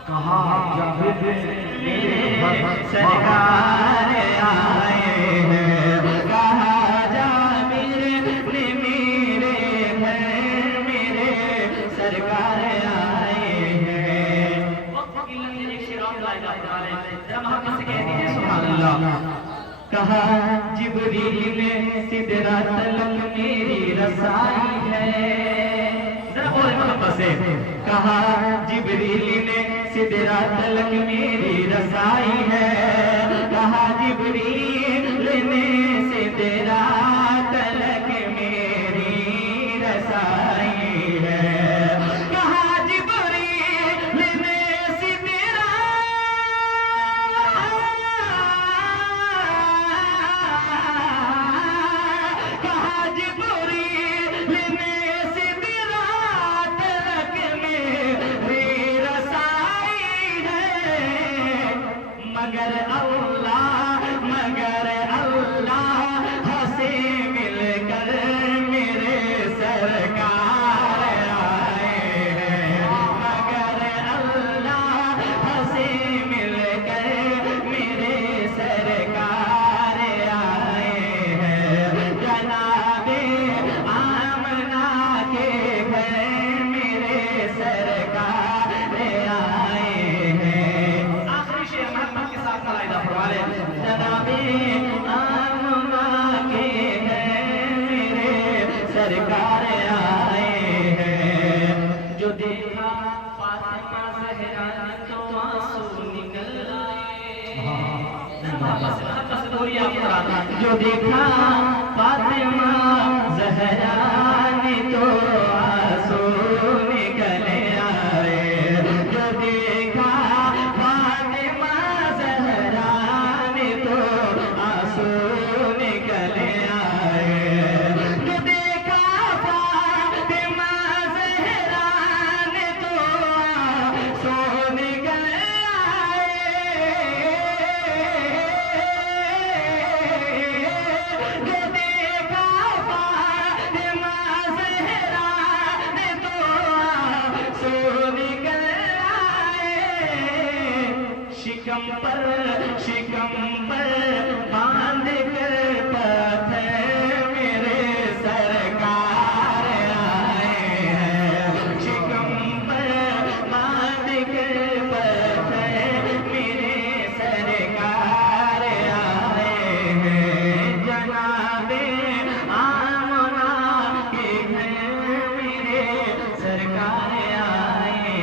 کہاں جاوید میرے گھر سرکار آئے ہیں. کہاں جابر نے میرے گھر میرے سرکار آئے ہیں. سبحان اللہ. کہا جبریل نے سدرہ تلک میری رسائی ہے. ذرا بولے محبت سے. کہا جبریل نے سدرہ تلک میری رسائی ہے. کہا جبریل نے سدرہ تلک میری رسائی ہے. کہا جبریل نے سدرہ, کہا جبریل نے سدرہ تلک میری رسائی ہے. مگر اللہ ہنسے مل کر میرے سرکار آئے ہیں. مگر اللہ ہنسے مل کر میرے سرکار آئے ہیں. جناب آمنہ کے گھر میرے سرکار آئے ہیں. آخری شعر محبت کے ساتھ ملائدہ فرما لیں. جناب آمنہ کے گھر میرے سرکار آئے ہیں. جو دیکھا فاطمہ زہرا نے تو آنسو نکل آئے. محبت سے دوری آپ کرانا. جو دیکھا فاطمہ زہرا نے تو آنسو نکل آئے. جو دیکھا فاطمہ زہرا نے تو آنسو نکل آئے. جو دیکھا فاطمہ زہرا نے تو آنسو نکل آئے. جو دیکھا فاطمہ زہرا نے تو آنسو نکل آئے. شکم پر باندھ کر پتھر میرے سرکار آئے ہیں. شکم پر باندھ کر پتھر میرے سرکار آئے ہیں. جناب آمنہ کے گھر میرے سرکار آئے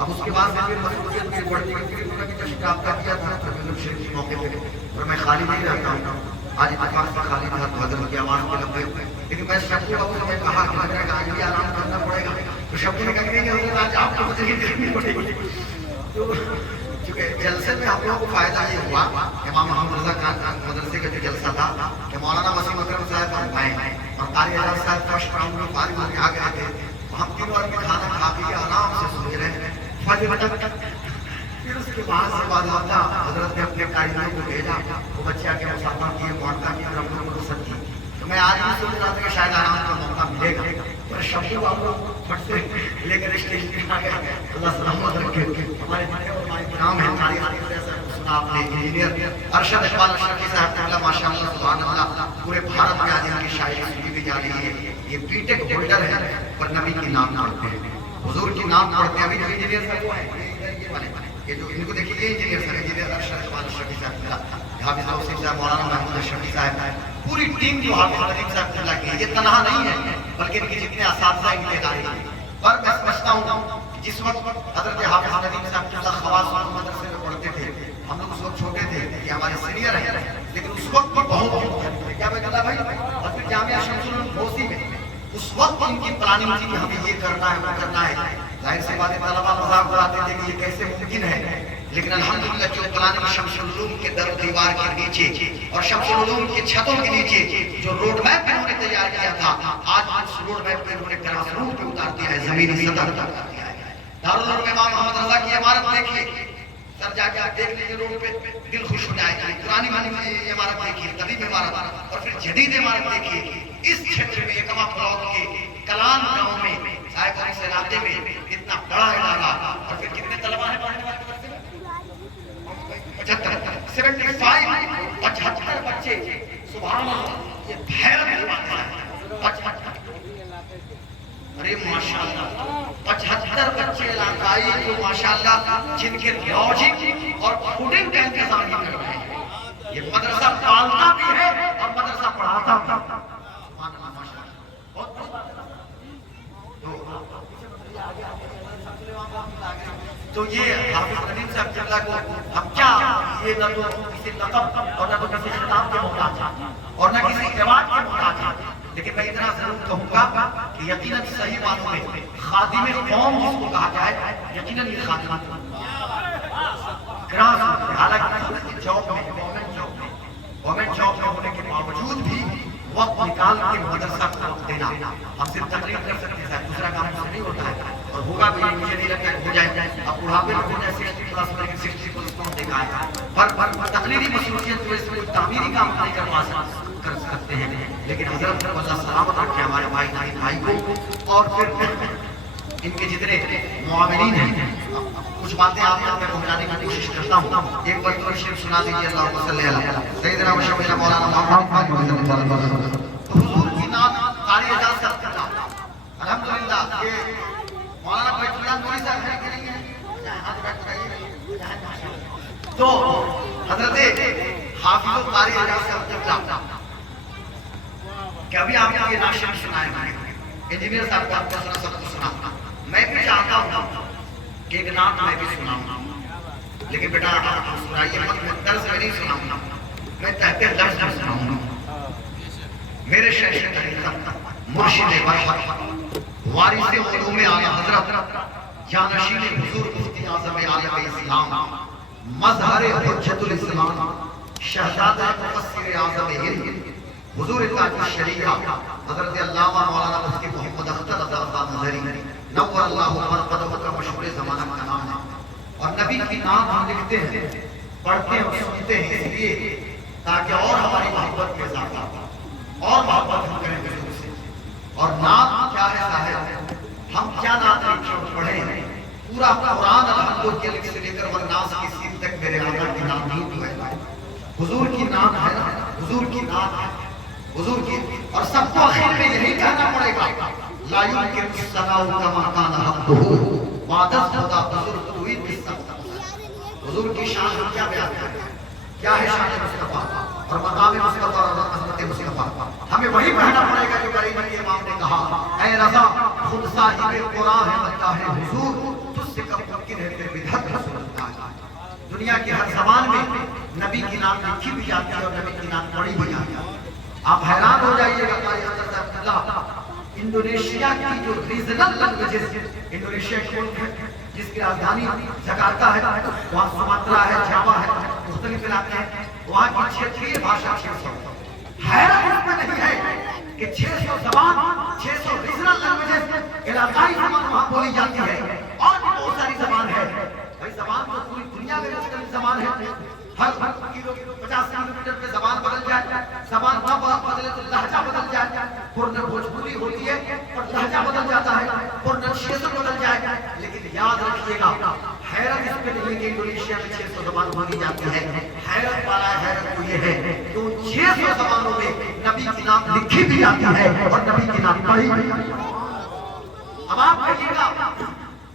اب اس کے بعد میں پھر مسئولیت میری بڑھتی گئی کہ انہوں نے جشن آپ کا کیا تھا تو شریف کے موقع پہ اور میں خالی نہیں رہتا ہوں. آج اتفاق سے خالی تھا تو حضرت کی آواز کے لمبے ہوئے لیکن میں شبو ابو سے میں کہا کہ حضرت آج بھی آرام کرنا پڑے گا تو شبو نے کہا کہ حضرت آج آپ کو مجھے دیکھنی پڑے گی. تو چونکہ جلسے میں ہم لوگوں کو فائدہ یہ ہوا امام محمد رضا خان مدرسے کا جو جلسہ تھا کہ مولانا وسیم اکرم صاحب اور میں اور قاری اعجاز صاحب فرسٹ راؤنڈ میں فارغ ہو کے آ گئے تھے. ہم تینوں آدمی کھانا کھا کے آرام سے سوچ رہے ہیں فجر تک. پھر اس کے بعد سے بعد آتا حضرت نے اپنے قائدوں کو بھیجا وہ بچے آ کے مسافہ کیے معاہدہ کی طرف ہم کو رخصت کی. تو میں آج بھی سوچ رہا تھا کہ شاید آرام کا موقع ملے گا پر شبو بابو پھٹ سے لے کر اسٹیج پہ آ گئے. اللہ سلامت رکھے. ہمارے نام ہے تاریخ سنا آپ نے انجینئر ارشد اقبال اشرفی صاحب نے ماشاء اللہ سبحان اللہ پورے بھارت میں آج ان کی شاعری سنی بھی جا رہی ہے. یہ بی ٹیک ہولڈر ہے پر نبی کی نام پڑھتے ہیں حضور کی نام پڑھتے ہیں. ابھی جو انجینئر صاحب وہ ہیں یہ والے یہ جو ان کو دیکھیے یہ انجینئر صاحب انجینئر ارشد اقبال اشرفی صاحب حافظ توصیف صاحب مولانا محمود اشرفی صاحب پوری ٹیم جو حافظ ندیم صاحب قبلہ کی ہے یہ تنہا نہیں ہے بلکہ ان کے جتنے اساتذہ ان کے ادارے ہیں. پر میں سمجھتا ہوں جس وقت حضرت حافظ ندیم صاحب قبلہ خواص مدرسے میں پڑھتے تھے ہم لوگ اس وقت چھوٹے تھے یہ ہمارے سینئر ہیں لیکن اس وقت بھی بہت کیا میں کہتا بھائی اور پھر جامعہ شمس العلوم گھوسی میں اس وقت ان کی پلاننگ تھی کہ ہمیں یہ کرنا ہے وہ کرنا ہے. ظاہر سی بات ہے طلبہ مذاق اڑاتے تھے کہ یہ کیسے ممکن ہے لیکن الحمدللہ جو پلاننگ شمس العلوم کے در و دیوار کے نیچے اور شمس العلوم کے چھتوں کے نیچے جو روڈ میپ انہوں نے تیار کیا تھا آج اس روڈ میپ پہ انہوں نے گراس روٹ پہ اتار دیا ہے زمینی سطح پر اتار دیا ہے. دارالعلوم امام محمد رضا کی عمارت دیکھیے سر جا کے آپ دیکھ لیجیے روڈ پہ دل خوش ہو جائے گا. پرانی بنی عمارت دیکھیے قدیم عمارت اور پھر جدید عمارت دیکھیے. اس چھیتر میں یکما بلاک کے کلان گاؤں میں صاحب اس علاقے میں اتنا بڑا ادارہ اور پھر کتنے طلبہ ہیں پڑھنے والے مدرسے میں 75 بچے سبحان اللہ یہ بھیرت بات ہے. ارے ماشاءاللہ 75 بچے علاقائی جو ماشاءاللہ جن کے لاجک اور کوڈنگ کا انتظام بھی کر رہے ہیں. یہ مدرسہ پالتا بھی ہے اور مدرسہ پڑھاتا بھی. تو یہ حافظ ندیم صاحب قبلہ کو ہم کیا یہ نہ تو کسی لقب اور نہ تو کسی خطاب کے محتاج ہیں اور نہ کسی ایوارڈ کے محتاج ہیں لیکن میں اتنا ضرور کہوں گا کہ یقیناً صحیح باتوں میں خادم قوم جس کو کہا جائے یقیناً یہ خادم گراس حالانکہ جاب میں گورنمنٹ جاب میں ہونے کے باوجود بھی وقت نکال کے مدرسہ کو وقت دینا. ہم صرف تقریر کر سکتے ہیں دوسرا کام سے نہیں ہوتا ہے اور ہوگا بھی مجھے نہیں لگتا ہو جائے. اب بڑھاپے میں ہو جائے 60 کلاس میں 60 کو اس کو دیکھا ہے پر تقریری مصروفیت میں اس میں تعمیری کام نہیں کر سکتے ہیں لیکن حضرت کو اللہ سلامت رکھے ہمارے بھائی کو اور پھر ان کے جتنے معاونین ہیں کچھ باتیں آپ میں پہنچانے کی کوشش کرتا ہوں. ایک بار تو شریف سنا دیجیے اللہم صلی علی سیدنا و شفیعنا مولانا محمد تو حضور کی نام قاری اعجاز صاحب کا الحمدللہ یہ مولانا بیت اللہ نوری صاحب ہے کہ نہیں ہے تو حضرت حافظ و قاری اعجاز صاحب کا کہ ابھی آپ نے یہ ناشر سنائے انجینئر صاحب کا آپ کو سب کو سنا. میں بھی چاہتا ہوں کہ ایک نام میں بھی سناؤں لیکن بیٹا سنائیے میں درس میں نہیں سناؤں گا میں تحت درس میں سناؤں گا. میرے شیخ طریقت مرشد برحق وارث علوم اعلی حضرت جانشین حضور مفتی اعظم عالم اسلام مظہر حجت الاسلام شہزادہ مفسر اعظم ہند حضور تاج الشریعہ حضرت علامہ مولانا مفتی محمد اختر رضا خان نظری نور اللہ مرقدہ کا مشہور زمانہ کا نام ہے. اور نبی کی نام ہم لکھتے ہیں پڑھتے ہیں اور سنتے ہیں اس لیے تاکہ اور ہماری محبت میں اضافہ ہو اور محبت ہم کریں حضور سے. اور نام کیا ہے صاحب ہم کیا نام پڑھیں پورا قرآن الحمد کے لکھ سے لے کر والناس کی سین تک میرے آقا کی نام نہیں ہوئے. حضور کی نام ہے نا حضور کی نام ہے حضور کی اور سب کو آخر میں یہی کہنا پڑے گا لا یمکن الصلاۃ کما کان حقہ وعدت خدا بزرگ ہوئی بالسبب. حضور کی شان ہم کیا بیان کریں کیا ہے شان مصطفیٰ اور مقام مصطفیٰ اور عظمت مصطفیٰ. ہمیں تمہیں وہی پڑھنا پڑے گا جو بریلوی امام نے کہا، اے رضا خود صاحب قرآن ہے بنتا ہے حضور، تجھ سے کب ممکن ہے کہ بدعت رسول اللہ۔ دنیا کی ہر زبان میں نبی کی نام لکھی بھی جاتی ہے اور نبی کی نام پڑھی بھی جاتی ہے۔ آپ حیران ہو جائیے گا ہمارے حضرت عبداللہ انڈونیشیا کی جو ریجنل لینگویجز، انڈونیشیا ایک ملک ہے جس کی راجدھانی جکارتا ہے، وہاں سماترا ہے، جاوا ہے، مختلف علاقے ہیں، وہاں کی چھیتریہ بھاشا 600 حیرت اس میں نہیں ہے کہ 600 زبان، 600 ریجنل لینگویجز، علاقائی زبان وہاں بولی جاتی ہے، اور بھی بہت ساری زبان ہے۔ بھائی زبان تو پوری دنیا میں مختلف زبان ہے، ہر 50 کلومیٹر پہ زبان بدل جائے، زبان نہ بدلے تو لہجہ بدل جائے، پورن بھوجپوری ہوتی ہے اور لہجہ بدل جاتا ہے، پورن شیزر بدل جائے، لیکن یاد رکھیے گا حیرت اس پہ نہیں کہ انڈونیشیا میں 600 زبان بولی جاتی ہے، حیرت والا حیرت تو یہ ہے کہ ان 600 زبانوں میں نبی کی نام لکھی بھی جاتی ہے اور نبی کی نام پڑھی بھی جاتی ہے۔ اب آپ کہیے گا،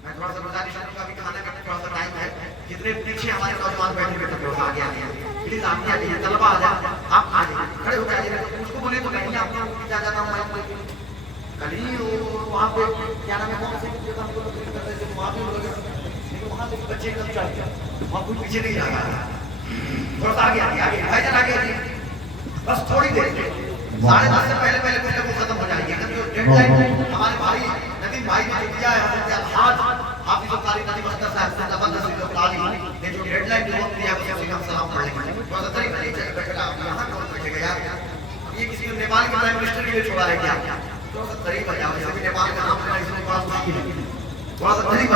میں تھوڑا سا گزارش کروں گا، ابھی کھانے کا تھوڑا سا ٹائم ہے، جتنے پیچھے ہمارے نوجوان بیٹھے ہوئے تھے وہ آگے آگے پلیز آپ کے آگے طلبہ آ جائیں، آپ آ جائیں، کھڑے ہو جائیے، اس کو بولے تو نہیں آپ کو جا جاتا ہوں میں کلی وہاں پہ کیا نام ہے کون سے جگہ ہم لوگ کرتے تھے وہاں بھی لوگ، لیکن وہاں سے بچے کب چاہیے وہاں کوئی پیچھے نہیں جا رہا، تھوڑا سا آگے آگے آگے بھائی جان آگے آگے، بس تھوڑی دیر 10:30 سے پہلے پہلے کچھ وہ ختم ہو جائے گی، اگر جو ڈیڈ لائن ہمارے بھائی ندیم بھائی نے جو دیا ہے حضرت الحاج حافظ القاری ندیم اختر صاحب سے زبردست القاری نے جو ڈیڈ لائن جو وقت دیا ہے اسے ہم سلام پڑھ لیں گے، تھوڑا سا طریقہ نہیں چاہیے بیٹھا آپ یہاں کون بیٹھے گا یار، یہ کسی نیپال کے پرائم منسٹر کے لیے چھوڑا ہے کیا، تھوڑا سا طریقہ جاؤ، ویسے بھی نیپال کا نام لینا اس میں بڑا مشکل ہے، تھوڑا سا طریقہ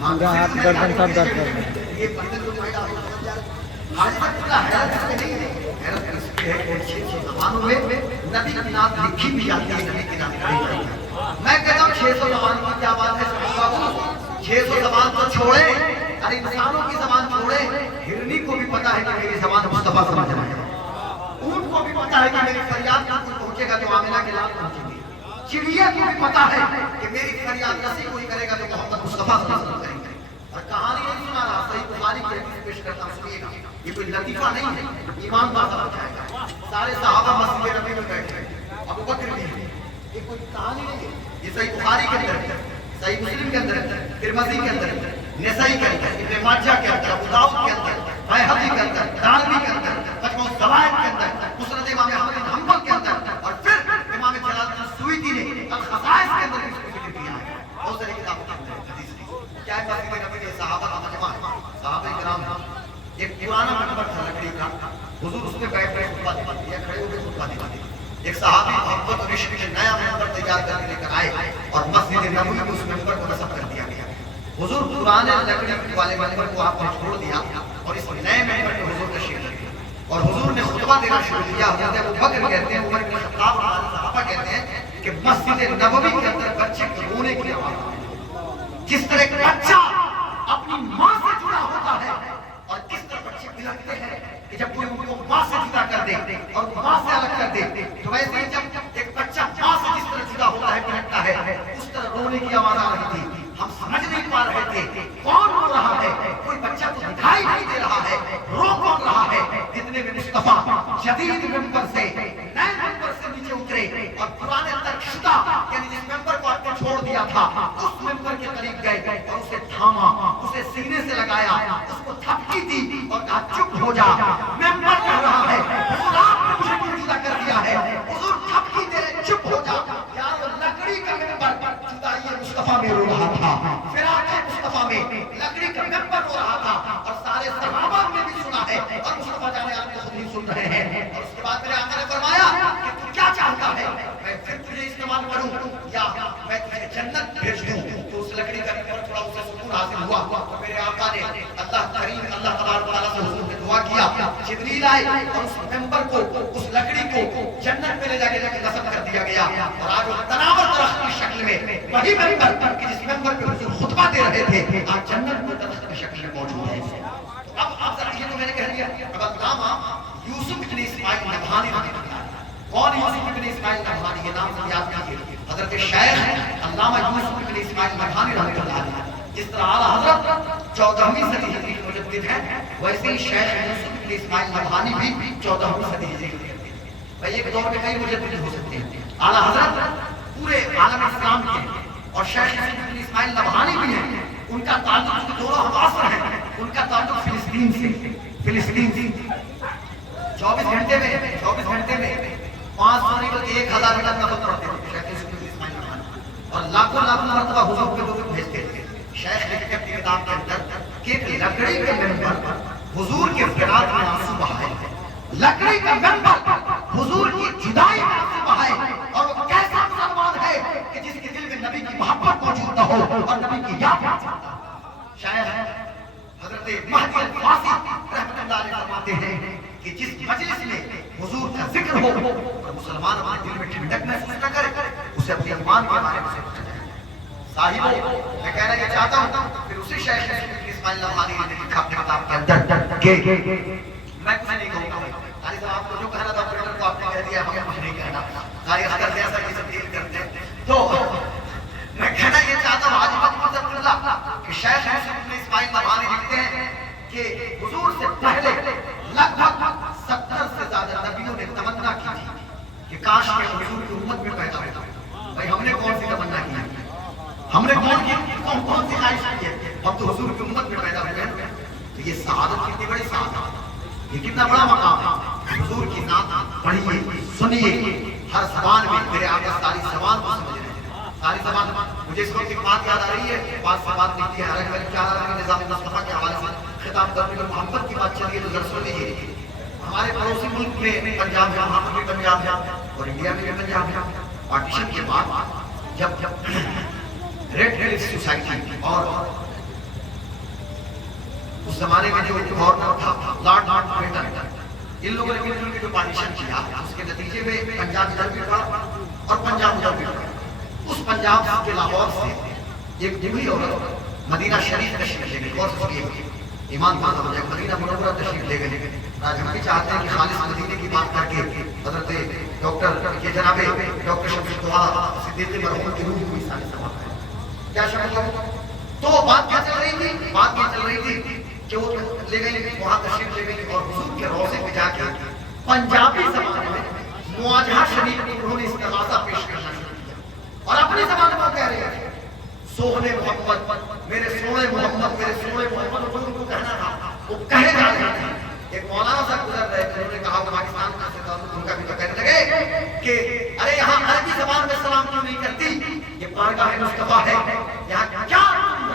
ہاتھ گردن سب درد کر رہے ہیں۔ یہ بندر کو بیٹا حاجی صاحب پورا حیرت اس میں نہیں ہے، حیرت اس میں ہے کہ 600 زبانوں میں نبی کی نام لکھی بھی جاتی ہے، نبی کی نام پڑھی جاتی ہے۔ میں کہتا ہوں 600 زبان کی کیا بات ہے سبحان بابو، 600 زبان تو چھوڑے، ارے انسانوں کی زبان چھوڑے، ہرنی کو بھی پتا ہے کہ میری زبان مصطفیٰ سمجھ رہا ہے، اونٹ کو بھی پتا ہے کہ میری فریاد کہاں تک پہنچے گا جو آمنہ کے لال پہنچے گی، چڑیا کو بھی پتا ہے کہ میری فریاد رسی کوئی کرے گا جو محمد مصطفیٰ صلی اللہ علیہ وسلم کریں گے۔ اور کہانی نہیں سنا رہا، صحیح بخاری کی حدیث پیش کرتا ہوں، سنیے گا، یہ کوئی لطیفہ نہیں ہے، ایمان بات سمجھ جائے گا، سارے صحابہ مسجد نبی میں بیٹھے ہیں، ابو بکر بھی ہے، یہ کوئی کہانی نہیں ہے، یہ صحیح بخاری کے اندر ہے، صحیح مسلم کے اندر ہے، ترمذی کے اندر ہے، نسائی کے اندر، ابن ماجہ کے اندر، ابو داؤد کے اندر، بیہقی کے اندر، دارمی کے اندر، مجموع الزوائد کے اندر، مسند امام احمد بن حنبل کے اندر، اور پھر امام جلال الدین السیوطی نے الخصائص کے اندر اس کو ذکر کیا ہے، بہت ساری کتابوں کے اندر حدیث کی، کیا ہے مسجد نبی کے صحابہ کا مجمع، صحابہ کرام، ایک پرانا منبر تھا لکڑی کا، حضور اس میں بیٹھ رہے خطبہ دیتے تھے یا کھڑے ہو کے خطبہ دیتے تھے، ایک صحابی محبت اور عشق کے نیا منبر تیار کر کے لے کر آئے اور مسجد نبوی میں اس منبر کو نصب کر دیا گیا، حضور پرانے لکڑی والے منبر کو آپ نے چھوڑ دیا اور اس نئے منبر کو حضور تشریف لے گئے اور حضور نے خطبہ دینا شروع کیا، حضرت ابو بکر کہتے ہیں، عمر بن خطاب اور صحابہ کہتے ہیں کہ مسجد نبوی کے اندر بچے کے رونے کی آواز آئی، جس طرح ایک بچہ اپنی ماں سے جڑا ہوتا ہے اور کس طرح بچے بلکتے ہیں کہ جب کوئی ان کو ماں سے جدا کر دے اور ماں سے الگ کر دے، تو ویسے ہی جب ایک بچہ ماں سے جس طرح جدا ہوتا ہے بلکتا ہے، اس طرح رونے کی آواز آ رہی تھی، ہم سمجھ نہیں پا رہے تھے کون رو رہا ہے، کوئی بچہ تو دکھائی نہیں دے رہا ہے، رو کون رہا ہے، اتنے میں مصطفیٰ جدید ممبر سے نئے ممبر سے نیچے اترے اور پرانے ترک شدہ یعنی جس ممبر کو آپ نے چھوڑ دیا تھا اس ممبر کے قریب گئے اور اسے تھاما، اسے سینے سے لگایا، اس کو تھپکی دی اور کہا چپ ہو جا، ممبر کہہ رہا ہے حضور آپ نے مجھے کیوں جدا کر دیا ہے، حضور تھپکی دے رہے چپ ہو جا، یار وہ لکڑی کا ممبر جدائی مصطفیٰ میں رو رہا تھا، فراق مصطفیٰ میں لکڑی کا ممبر رو رہا تھا اور سارے صحابہ نے بھی سنا ہے اور مصطفیٰ جانے آپ کو خود نہیں سن رہے ہیں، اور اس کے بعد میرے آقا نے فرمایا کہ تو کیا چاہتا ہے، میں پھر تجھے استعمال کروں یا میں تجھے جنت بھیج دوں، تو اس لکڑی کا ممبر تھوڑا اسے سکون حاصل ہوا، تو میرے آقا نے اللہ کریم اللہ تبارک و تعالیٰ سے حضور نے دعا کیا، جبریل آئے اور اس ممبر کو اس لکڑی کو جنت میں لے جا کے نصب کر دیا گیا، اور آج وہ تناور درخت کی شکل میں وہی ممبر کہ جس ممبر پہ حضور خطبہ دے رہے تھے آج جنت میں درخت کی شکل میں موجود ہے۔ اب آپ ذرا یہ تو میں نے کہہ دیا، اب علامہ یوسف بن اسماعیل نبہانی رحمۃ اللہ علیہ، کون یوسف بن اسماعیل نبہانی، یہ نام سے یاد کیجیے، حضرت شیخ علامہ یوسف بن اسماعیل نبہانی رحمۃ اللہ علیہ، جس طرح اعلیٰ حضرت 14ویں صدی ہجری کے مجدد ہیں، ویسے ہی شیخ یوسف ابن اسماعیل نبہانی بھی 14ویں صدی ہجری میں کرتے ہیں. بھائی ایک دور میں کئی مجدد ہو سکتے ہیں. اعلیٰ حضرت پورے عالم اسلام کے اور شیخ ابن اسماعیل نبہانی بھی ہیں. ان کا تعلق جو دونوں ہمعصر ہیں ان کا تعلق فلسطین سے 24 گھنٹے میں 500 نہیں بلکہ 1000 منٹ نفل پڑھتے تھے شیخ ابن اسماعیل نبہانی اور لاکھوں مرتبہ حضور کے درود بھیجتے تھے. شیخ لکھتے ہیں اپنی کتاب کے اندر کہ ایک لکڑی کے منبر حضور کے فراق میں آنسو بہائے, لکڑی کا منبر حضور کی جدائی میں آنسو بہائے. اور وہ کیسا مسلمان ہے کہ جس کے دل میں نبی کی محبت موجود نہ ہو اور نبی کی یاد موجود نہ ہو. شاید حضرت مہدی الفاسی رحمۃ اللہ علیہ فرماتے ہیں کہ جس مجلس میں حضور کا ذکر ہو اور مسلمان اپنے دل میں ٹھنڈک محسوس نہ کرے اسے اپنے ایمان کے بارے میں سوچنا چاہیے. صاحبوں میں کہنا یہ چاہتا ہوں پھر اسی شیخ ابن اسماعیل نبہانی نے لکھا اپنی کتاب کے اندر کہ میں کچھ نہیں کہوں گا. قاری صاحب آپ کو جو کہنا تھا آپریٹر کو آپ نے کہہ دیا, ہمیں کچھ نہیں کہنا. قاری اختر جیسا یہ سب ڈیل کرتے ہیں. تو میں کہنا یہ چاہتا ہوں حاجی محمد ظفر اللہ کہ شیخ ابن اسماعیل نبہانی لکھتے ہیں کہ حضور سے پہلے لگ بھگ 70 سے زیادہ نبیوں نے تمنا کی تھی کہ کاش کے حضور کی امت میں پیدا ہوتا. بھائی ہم نے کون سی تمنا کی ہے, ہم نے کون سی خواہش کی ہے؟ ہم تو حضور کی امت میں پیدا ہوئے ہیں. تو یہ سعادت کتنی بڑی سعادت, یہ کتنا بڑا مقام ہے. حضور کی نعت پڑھیے, سنیے, ہر زبان میں میرے آقا ساری زبان کو سمجھ رہے ہیں, ساری زبان. مجھے اس وقت ایک بات یاد آ رہی ہے, بات سے بات نہیں ہے. حالانکہ میں چاہ رہا تھا کہ نظام مصطفیٰ کے حوالے سے خطاب کرنے میں محبت کی بات چلیے تو ذرا سن لیجیے. ہمارے پڑوسی ملک میں پنجاب ہے, وہاں پر بھی پنجاب ہے اور انڈیا میں بھی پنجاب ہے. پارٹیشن کے بعد جب ریڈ ہلز سوسائٹی اور اس زمانے میں جو گورنر تھا لارڈ ماؤنٹ بیٹن, ان لوگوں نے مل جل کے جو پارٹیشن کیا اس کے نتیجے میں پنجاب ادھر بھی پڑا اور پنجاب ادھر بھی پڑا. اس پنجاب کے لاہور سے ایک بوڑھی عورت مدینہ شریف تشریف لے گئی. اور سنیے ایمان بات ہو جائے, مدینہ منورہ تشریف لے گئے. آج ہم بھی چاہتے ہیں کہ خالص مدینے کی بات کر کے حضرت ڈاکٹر کے جناب ڈاکٹر شمس الدعا صدیقی مرحوم کی روح کو ساری سماعت ہے. کیا شامل ہو تو بات کیا چل رہی تھی؟ بات یہ چل رہی تھی کہ وہ لے گئی وہاں تشریف لے گئی اور حضور کے روضے پہ جا کے پنجابی زبان میں مواجہہ شریف میں انہوں نے استغاثہ پیش کرنا شروع کیا اور اپنی زبان میں کہہ رہے ہیں سونے محمد, میرے سونے محمد, میرے سونے محمد. جو ان کو کہنا تھا وہ کہے جا رہے تھے. ایک مولانا صاحب گزر رہے تھے, انہوں نے کہا پاکستان کا سے تعلق ان کا بھی تو کہنے لگے کہ ارے یہاں عربی زبان میں سلام کیوں نہیں کرتی, یہ بارگاہ مصطفیٰ ہے, یہاں کیا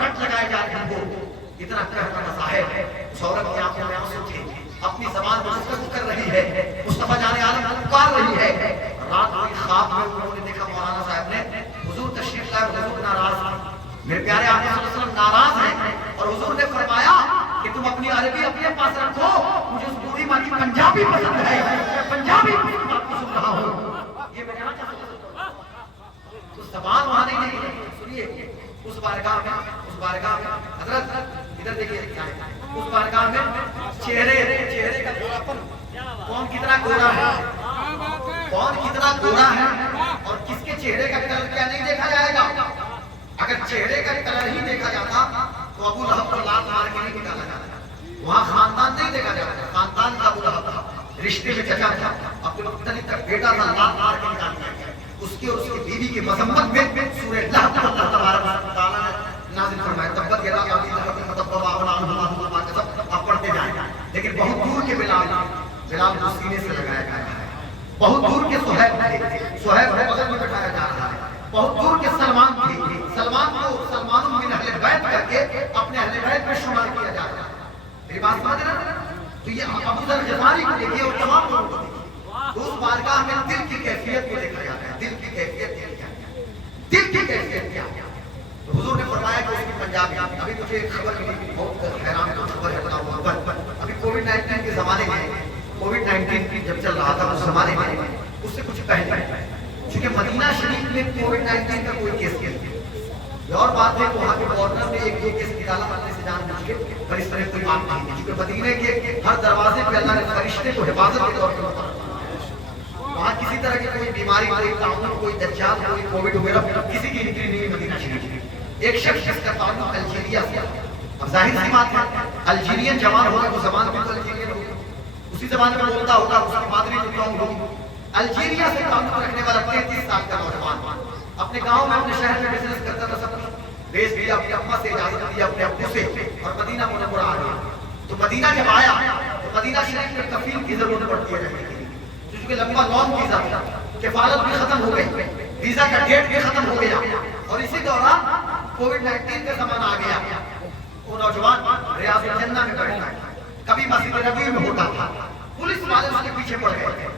رٹ لگائے جا رہے ہو. اتنا کہنا مسا ہے. سورب کی آنکھوں میں آنسو تھے, اپنی زبان میں گفتگو کر رہی ہے, مصطفیٰ جان عالم پکار رہی ہے. رات میں خواب میں انہوں نے دیکھا مولانا صاحب نے حضور تشریف لائے, حضور ناراض ہیں, میرے پیارے آقا صلی اللہ علیہ وسلم ناراض ہیں. اور حضور نے فرمایا کہ تم اپنی عربی اپنے پاس رکھو, مجھے اس بوڑھی ماں کی پنجابی پسند ہے, میں پنجابی بات کو سن رہا ہوں. یہ میں کہنا چاہتا ہوں تو زبان وہاں نہیں. سنیے اس بارگاہ میں حضرت ادھر دیکھیے کیا ہے. اس بارگاہ میں چہرے کا گوراپن, کون کتنا گورا ہے, کون کتنا گورا ہے اور کس کے چہرے کا کلر کیا نہیں دیکھا جائے گا. اگر چہرے کا کلر ہی دیکھا جاتا تو ابو لہب کو لات مار کے نہیں نکالا جاتا. وہاں خاندان نہیں دیکھا جاتا, خاندان کا ابو لہب تھا, رشتے میں چچا تھا, عبد المطلب کا بیٹا تھا, لات مار کے نکال دیا گیا. اس کے اور اس کی بیوی کی مذمت میں سورہ لہب اللہ تبارک و تعالیٰ نے نازل فرمایا. تبت یدا ابی لہب تب وابا عنہ ما کسب. آپ پڑھتے جائیں. لیکن بہت دور کے بلال کو سینے سے لگایا گیا ہے. بہت دور کے صہیب کو بغل میں بٹھایا جا رہا ہے. بہت دور کے سلمان تھے, سلمان کو سلمان من اہل بیت کر کے اپنے اہل بیت میں شمار کیا جا رہا ہے. میری بات سمجھ رہے ہیں؟ تو یہ ابو ذر غفاری کو دیکھیے اور تمام لوگوں کو دیکھیے. اس بارگاہ میں دل کی کیفیت کو دیکھا جاتا ہے. دل کی کیفیت کیا ہے, دل کی کیفیت کیا ہے. تو حضور نے فرمایا کہ اس کی پنجابی. ابھی مجھے ایک خبر ملی, بہت حیران کن خبر ہے, بتاؤ محبت. ابھی کووڈ-19 کے زمانے میں, کووڈ-19 جب چل رہا تھا اس زمانے میں, اس سے کچھ پہلے چونکہ مدینہ شریف میں کووڈ-19 کا کوئی کیس نہیں ہے. اور بات ہے وہاں کے گورنر نے ایک دو کیس نکالا کرنے سے جان بوجھ کے, پر اس طرح کوئی بات نہیں ہے. کیونکہ مدینے کے ہر دروازے پہ اللہ نے فرشتے کو حفاظت کے طور پر مقرر کیا. وہاں کسی طرح کی کوئی بیماری, کوئی تعاون, کوئی دجال, کوئی کووڈ وغیرہ کسی کی انٹری نہیں ہے مدینہ شریف میں. ایک شخص جس کا تعلق الجیریا سے, اب ظاہر سی بات ہے الجیرین جوان ہوگا تو زبان بھی تو الجیرین ہوگی. زبان میں بولتا ہوگا اس کی مادری جو قوم ہوگی. الجیریا سے تعلق رکھنے والا 33 سال کا نوجوان اپنے گاؤں میں اپنے شہر میں بزنس کرتا تھا. سب بیچ دیا, اپنی اماں سے اجازت لیا, اپنے ابو سے, اور مدینہ منورہ آ گیا. تو مدینہ جب آیا تو مدینہ شریف میں کفیل کی ضرورت پڑتی ہے رہنے کے لیے, کیونکہ لمبا لانگ ویزا تھا, کفالت بھی ختم ہو گئی, ویزا کا ڈیٹ بھی ختم ہو گیا, اور اسی دوران کووڈ-19 کا زمانہ آ گیا. وہ نوجوان ریاض الجنہ میں بیٹھا ہے, کبھی مسجد نبوی میں ہوتا تھا. پولیس والے اس کے پیچھے پڑ گئے.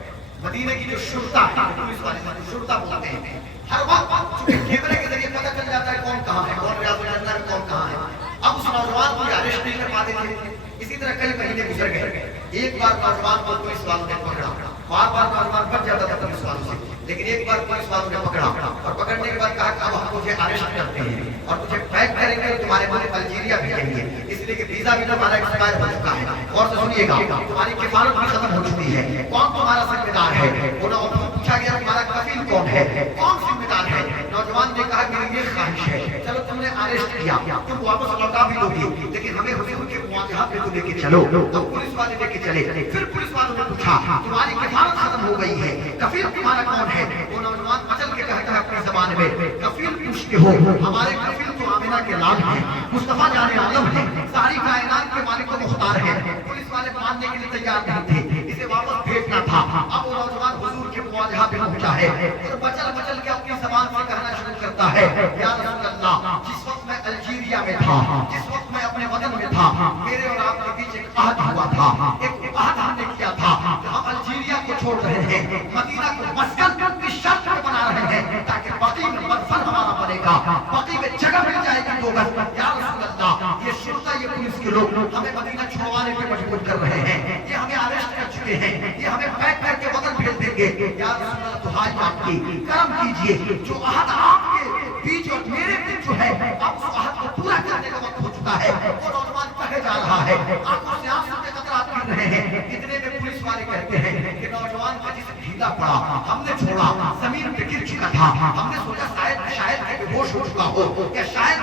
مدینے کی جو شرطا ہے, پولیس والے شرطا بولتے ہیں, ہر وقت کیمرے کے ذریعے پتہ چل جاتا ہے کون کہاں ہے, کون ریاض الجنہ میں کون کہاں ہے. اب اس نوجوان کو اریسٹ نہیں کر پاتے تھے. اسی طرح کئی مہینے گزر گئے. ایک بار نوجوان کو پولیس والوں نے پکڑا. بار بار نوجوان بچ جاتا تھا پولیس والوں سے, لیکن ایک بار پولیس والوں نے پکڑا, اور پکڑنے کے بعد کہا کہ اب ہم تجھے اریسٹ کرتے ہیں اور تجھے پیک کریں گے, تمہارے ملک الجیریا بھیجیں گے, اس لیے کہ ویزا بھی تمہارا ایکسپائر ہو چکا ہے. اور سنیے گا, تمہاری کفالت بھی ختم ہو چکی ہے. کون تمہارا ذمہ دار ہے؟ انہوں نے پوچھا گیا تمہارا کفیل کون ہے, کون ذمہ دار ہے؟ نوجوان نے کہا میری یہ خواہش ہے, چلو تم نے اریسٹ کیا, تم واپس لوٹا بھی لوگی, لیکن ہمیں حضور کے مواجہہ پہ تو لے کے چلو. تو پولیس والے لے کے چلے. پھر پولیس والوں نے پوچھا تمہاری کفالت ختم ہو گئی ہے, کفیل تمہارا کون ہے؟ وہ نوجوان مچل کے کہتا ہے اپنی زبان میں, کفیل پوچھتے ہو, ہمارے کفیل تو آمنہ کے لال ہیں, مصطفیٰ جان عالم ہیں, ساری کائنات کے مالک و مختار ہیں. پولیس والے ماننے کے لیے تیار نہیں تھے, اسے واپس بھیجنا تھا. اب وہ نوجوان حضور کے مواجہہ پہ پہنچا ہے اور مچل مچل کے اپنی زبان سے کہنا شروع کرتا ہے, یا رسول اللہ, جس وقت میں الجیریا میں تھا, جس وقت میں اپنے وطن میں تھا, میرے اور آپ کے بیچ ایک عہد ہوا تھا, ایک عہد ہم نے کیا تھا کہ ہم الجیریا کو چھوڑ رہے ہیں, مدینہ کو مسکن کی شرط پہ بنا رہے ہیں, تاکہ بقی میں مدفن ہمارا بنے گا, بقی میں جگہ مل جائے گی 2 گز. یا رسول اللہ, یہ شرطہ, یہ پولیس کے لوگ ہمیں مدینہ چھوڑوانے پہ مجبور کر رہے ہیں, یہ ہمیں اریسٹ کر چکے ہیں, یہ ہمیں پیک کر کے وطن بھیج دیں گے. یا رسول اللہ, دعائیں آپ کی, کرم کیجئے, جو عہد آپ کے بیچ اور میرے بیچ جو ہے, اب اس عہد کو پورا کرنے کا وقت ہو چکا ہے. وہ نوجوان کہے جا رہا ہے, آنکھوں سے آنسو کے قطرات گر رہے ہیں. اتنے میں پولیس والے کہتے ہیں کہ نوجوان کا جسم ڈھیلا پڑا, ہم نے چھوڑا, زمین پہ گر چکا تھا, ہم نے سوچا شاید بے ہوش ہو چکا ہو, یا شاید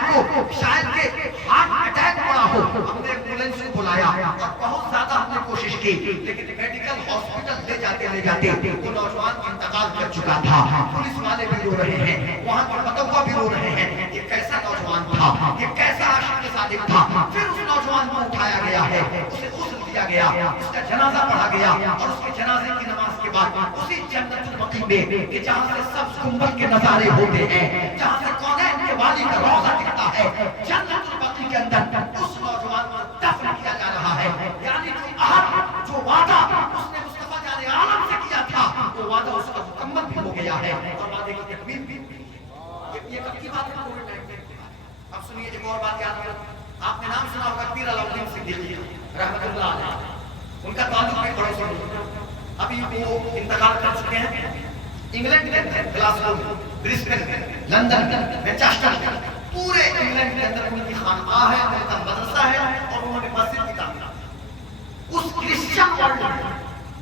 کے ہارٹ اٹیک پڑا ہو. ہم نے ایمبولینس کو بلایا اور بہت زیادہ ہم نے کوشش کی, لیکن میڈیکل ہاسپٹل لے جاتے وہ نوجوان انتقال کر چکا تھا. پولیس والے بھی رو رہے ہیں, وہاں پر متوقع بھی رو رہے ہیں, یہ کیسا نوجوان تھا, یہ کیسا عاشق صادق تھا. پھر اس نوجوان کو اٹھایا گیا ہے, اسے غسل دیا گیا, اس کا جنازہ پڑھا گیا, اور اس کے جنازے کی نماز کے بعد اسی جنت البقیع میں, کہ جہاں سے سبز گنبد کے نظارے ہوتے ہیں, جہاں سے کونین کے والی کا روضہ دکھتا ہے, جنت البقیع کے اندر اس نوجوان کو دفن کیا جا رہا ہے. یعنی جو عہد, جو وعدہ اس نے مصطفیٰ جان عالم سے کیا تھا, وہ وعدہ اس کا مکمل بھی ہو گیا ہے, اور وعدے کی تکمیل بھی. یہ کب کی بات ہے؟ کووڈ-19 کی بات. اب سنیے ایک اور بات یاد رکھو, آپ نے نام سنا ہوگا پیر علاؤدین صدیقی رحمۃ اللہ علیہ, ان کا تعلق بھی پڑوسی ہے. ابھی وہ انتقال کر چکے ہیں. انگلینڈ کے اندر گلاسگو میں, برسبن میں, لندن میں, مانچسٹر میں, پورے انگلینڈ کے اندر ان کی خانقاہ ہے, ان کا مدرسہ ہے, اور انہوں نے مسجد بھی تعمیر کی. اس کرسچن ورلڈ میں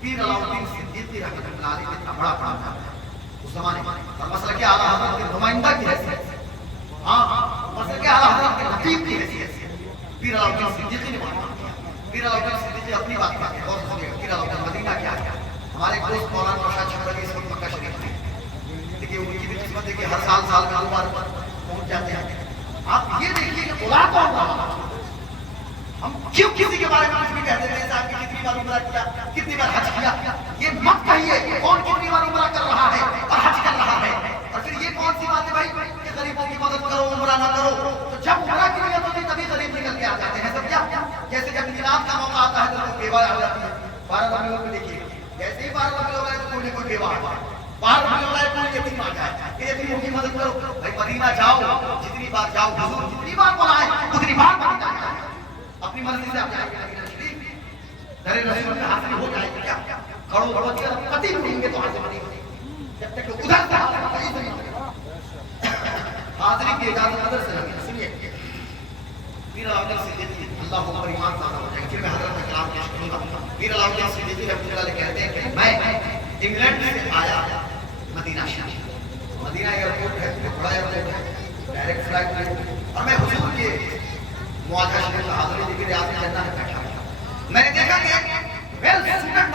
پیر علاؤدین صدیقی رحمۃ اللہ علیہ اتنا بڑا کام ہے اس زمانے میں, اور مسلک اعلیٰ حضرت کے نمائندہ کی حیثیت سے, مسلک اعلیٰ حضرت کے خطیب کی حیثیت سے پیر علاؤدین صدیقی نے بات کیا. پیر علاؤدین صدیقی اپنی بات کرتے ہیں, اور سنیے پیر علاؤدین مدینہ کیا ہے. ہمارے ایک دوست مولانا نوشاد شکر اس وقت مکہ شریف میں, دیکھیے ان کی بھی قسمت ہے کہ ہر سال کاروبار پر پہنچ جاتے ہیں. آپ یہ دیکھیے کہ بلا کون رہا, ہم کیوں کسی کے بارے میں کچھ بھی کہتے ہیں, صاحب نے کتنی بار عمرہ کیا, کتنی بار حج کیا, یہ مت کہیے کہ کون کتنی بار عمرہ کر رہا ہے اور حج کر رہا ہے. اور پھر یہ کون سی بات ہے بھائی کہ غریبوں کی مدد کرو, عمرہ نہ کرو. تو جب عمرہ کی نیت ہوتی تبھی غریب نکل کے آ جاتے ہیں. سب کیا, جیسے جب میلاد کا موقع آتا ہے تو بیوہ آ جاتی ہے. 12 ربیع الاول میں دیکھیے, جیسے ہی 12 ربیع الاول ہے تو کوئی بیوہ آ جائے, 12 ربیع الاول ہے کوئی یتیم آ جائے کہ یتیموں کی مدد کرو. بھائی مدینہ جاؤ, جتنی بار جاؤ, حضور جتنی بار بلائے اتنی بار مدینہ جاؤ. اپنی مرضی سے آپ جائیں گے مدینہ شریف, در رسول میں حاصل ہو جائے گی. کیا کروڑپتی اور پتی ڈھونڈیں گے تو حاصل نہیں ہوگی, جب تک کہ ادھر سے حاضری کی اجازت ادھر سے لگی. سنیے پیر علاؤدین صدیقی اللہ اکبر, ایمان تازہ ہو جائے گا. پھر میں حضرت کا کلام پیش کروں گا. پیر علاؤدین صدیقی رحمۃ اللہ علیہ کہتے ہیں کہ میں انگلینڈ سے آیا مدینہ شریف. مدینہ ایئرپورٹ ہے, بڑا ایئرپورٹ ہے, ڈائریکٹ فلائٹ ہے, اور میں حضور کے مواجہہ شریف کا حاضری دے کے ریاض الجنہ میں بیٹھا. میں نے دیکھا کہ ویل سوٹڈ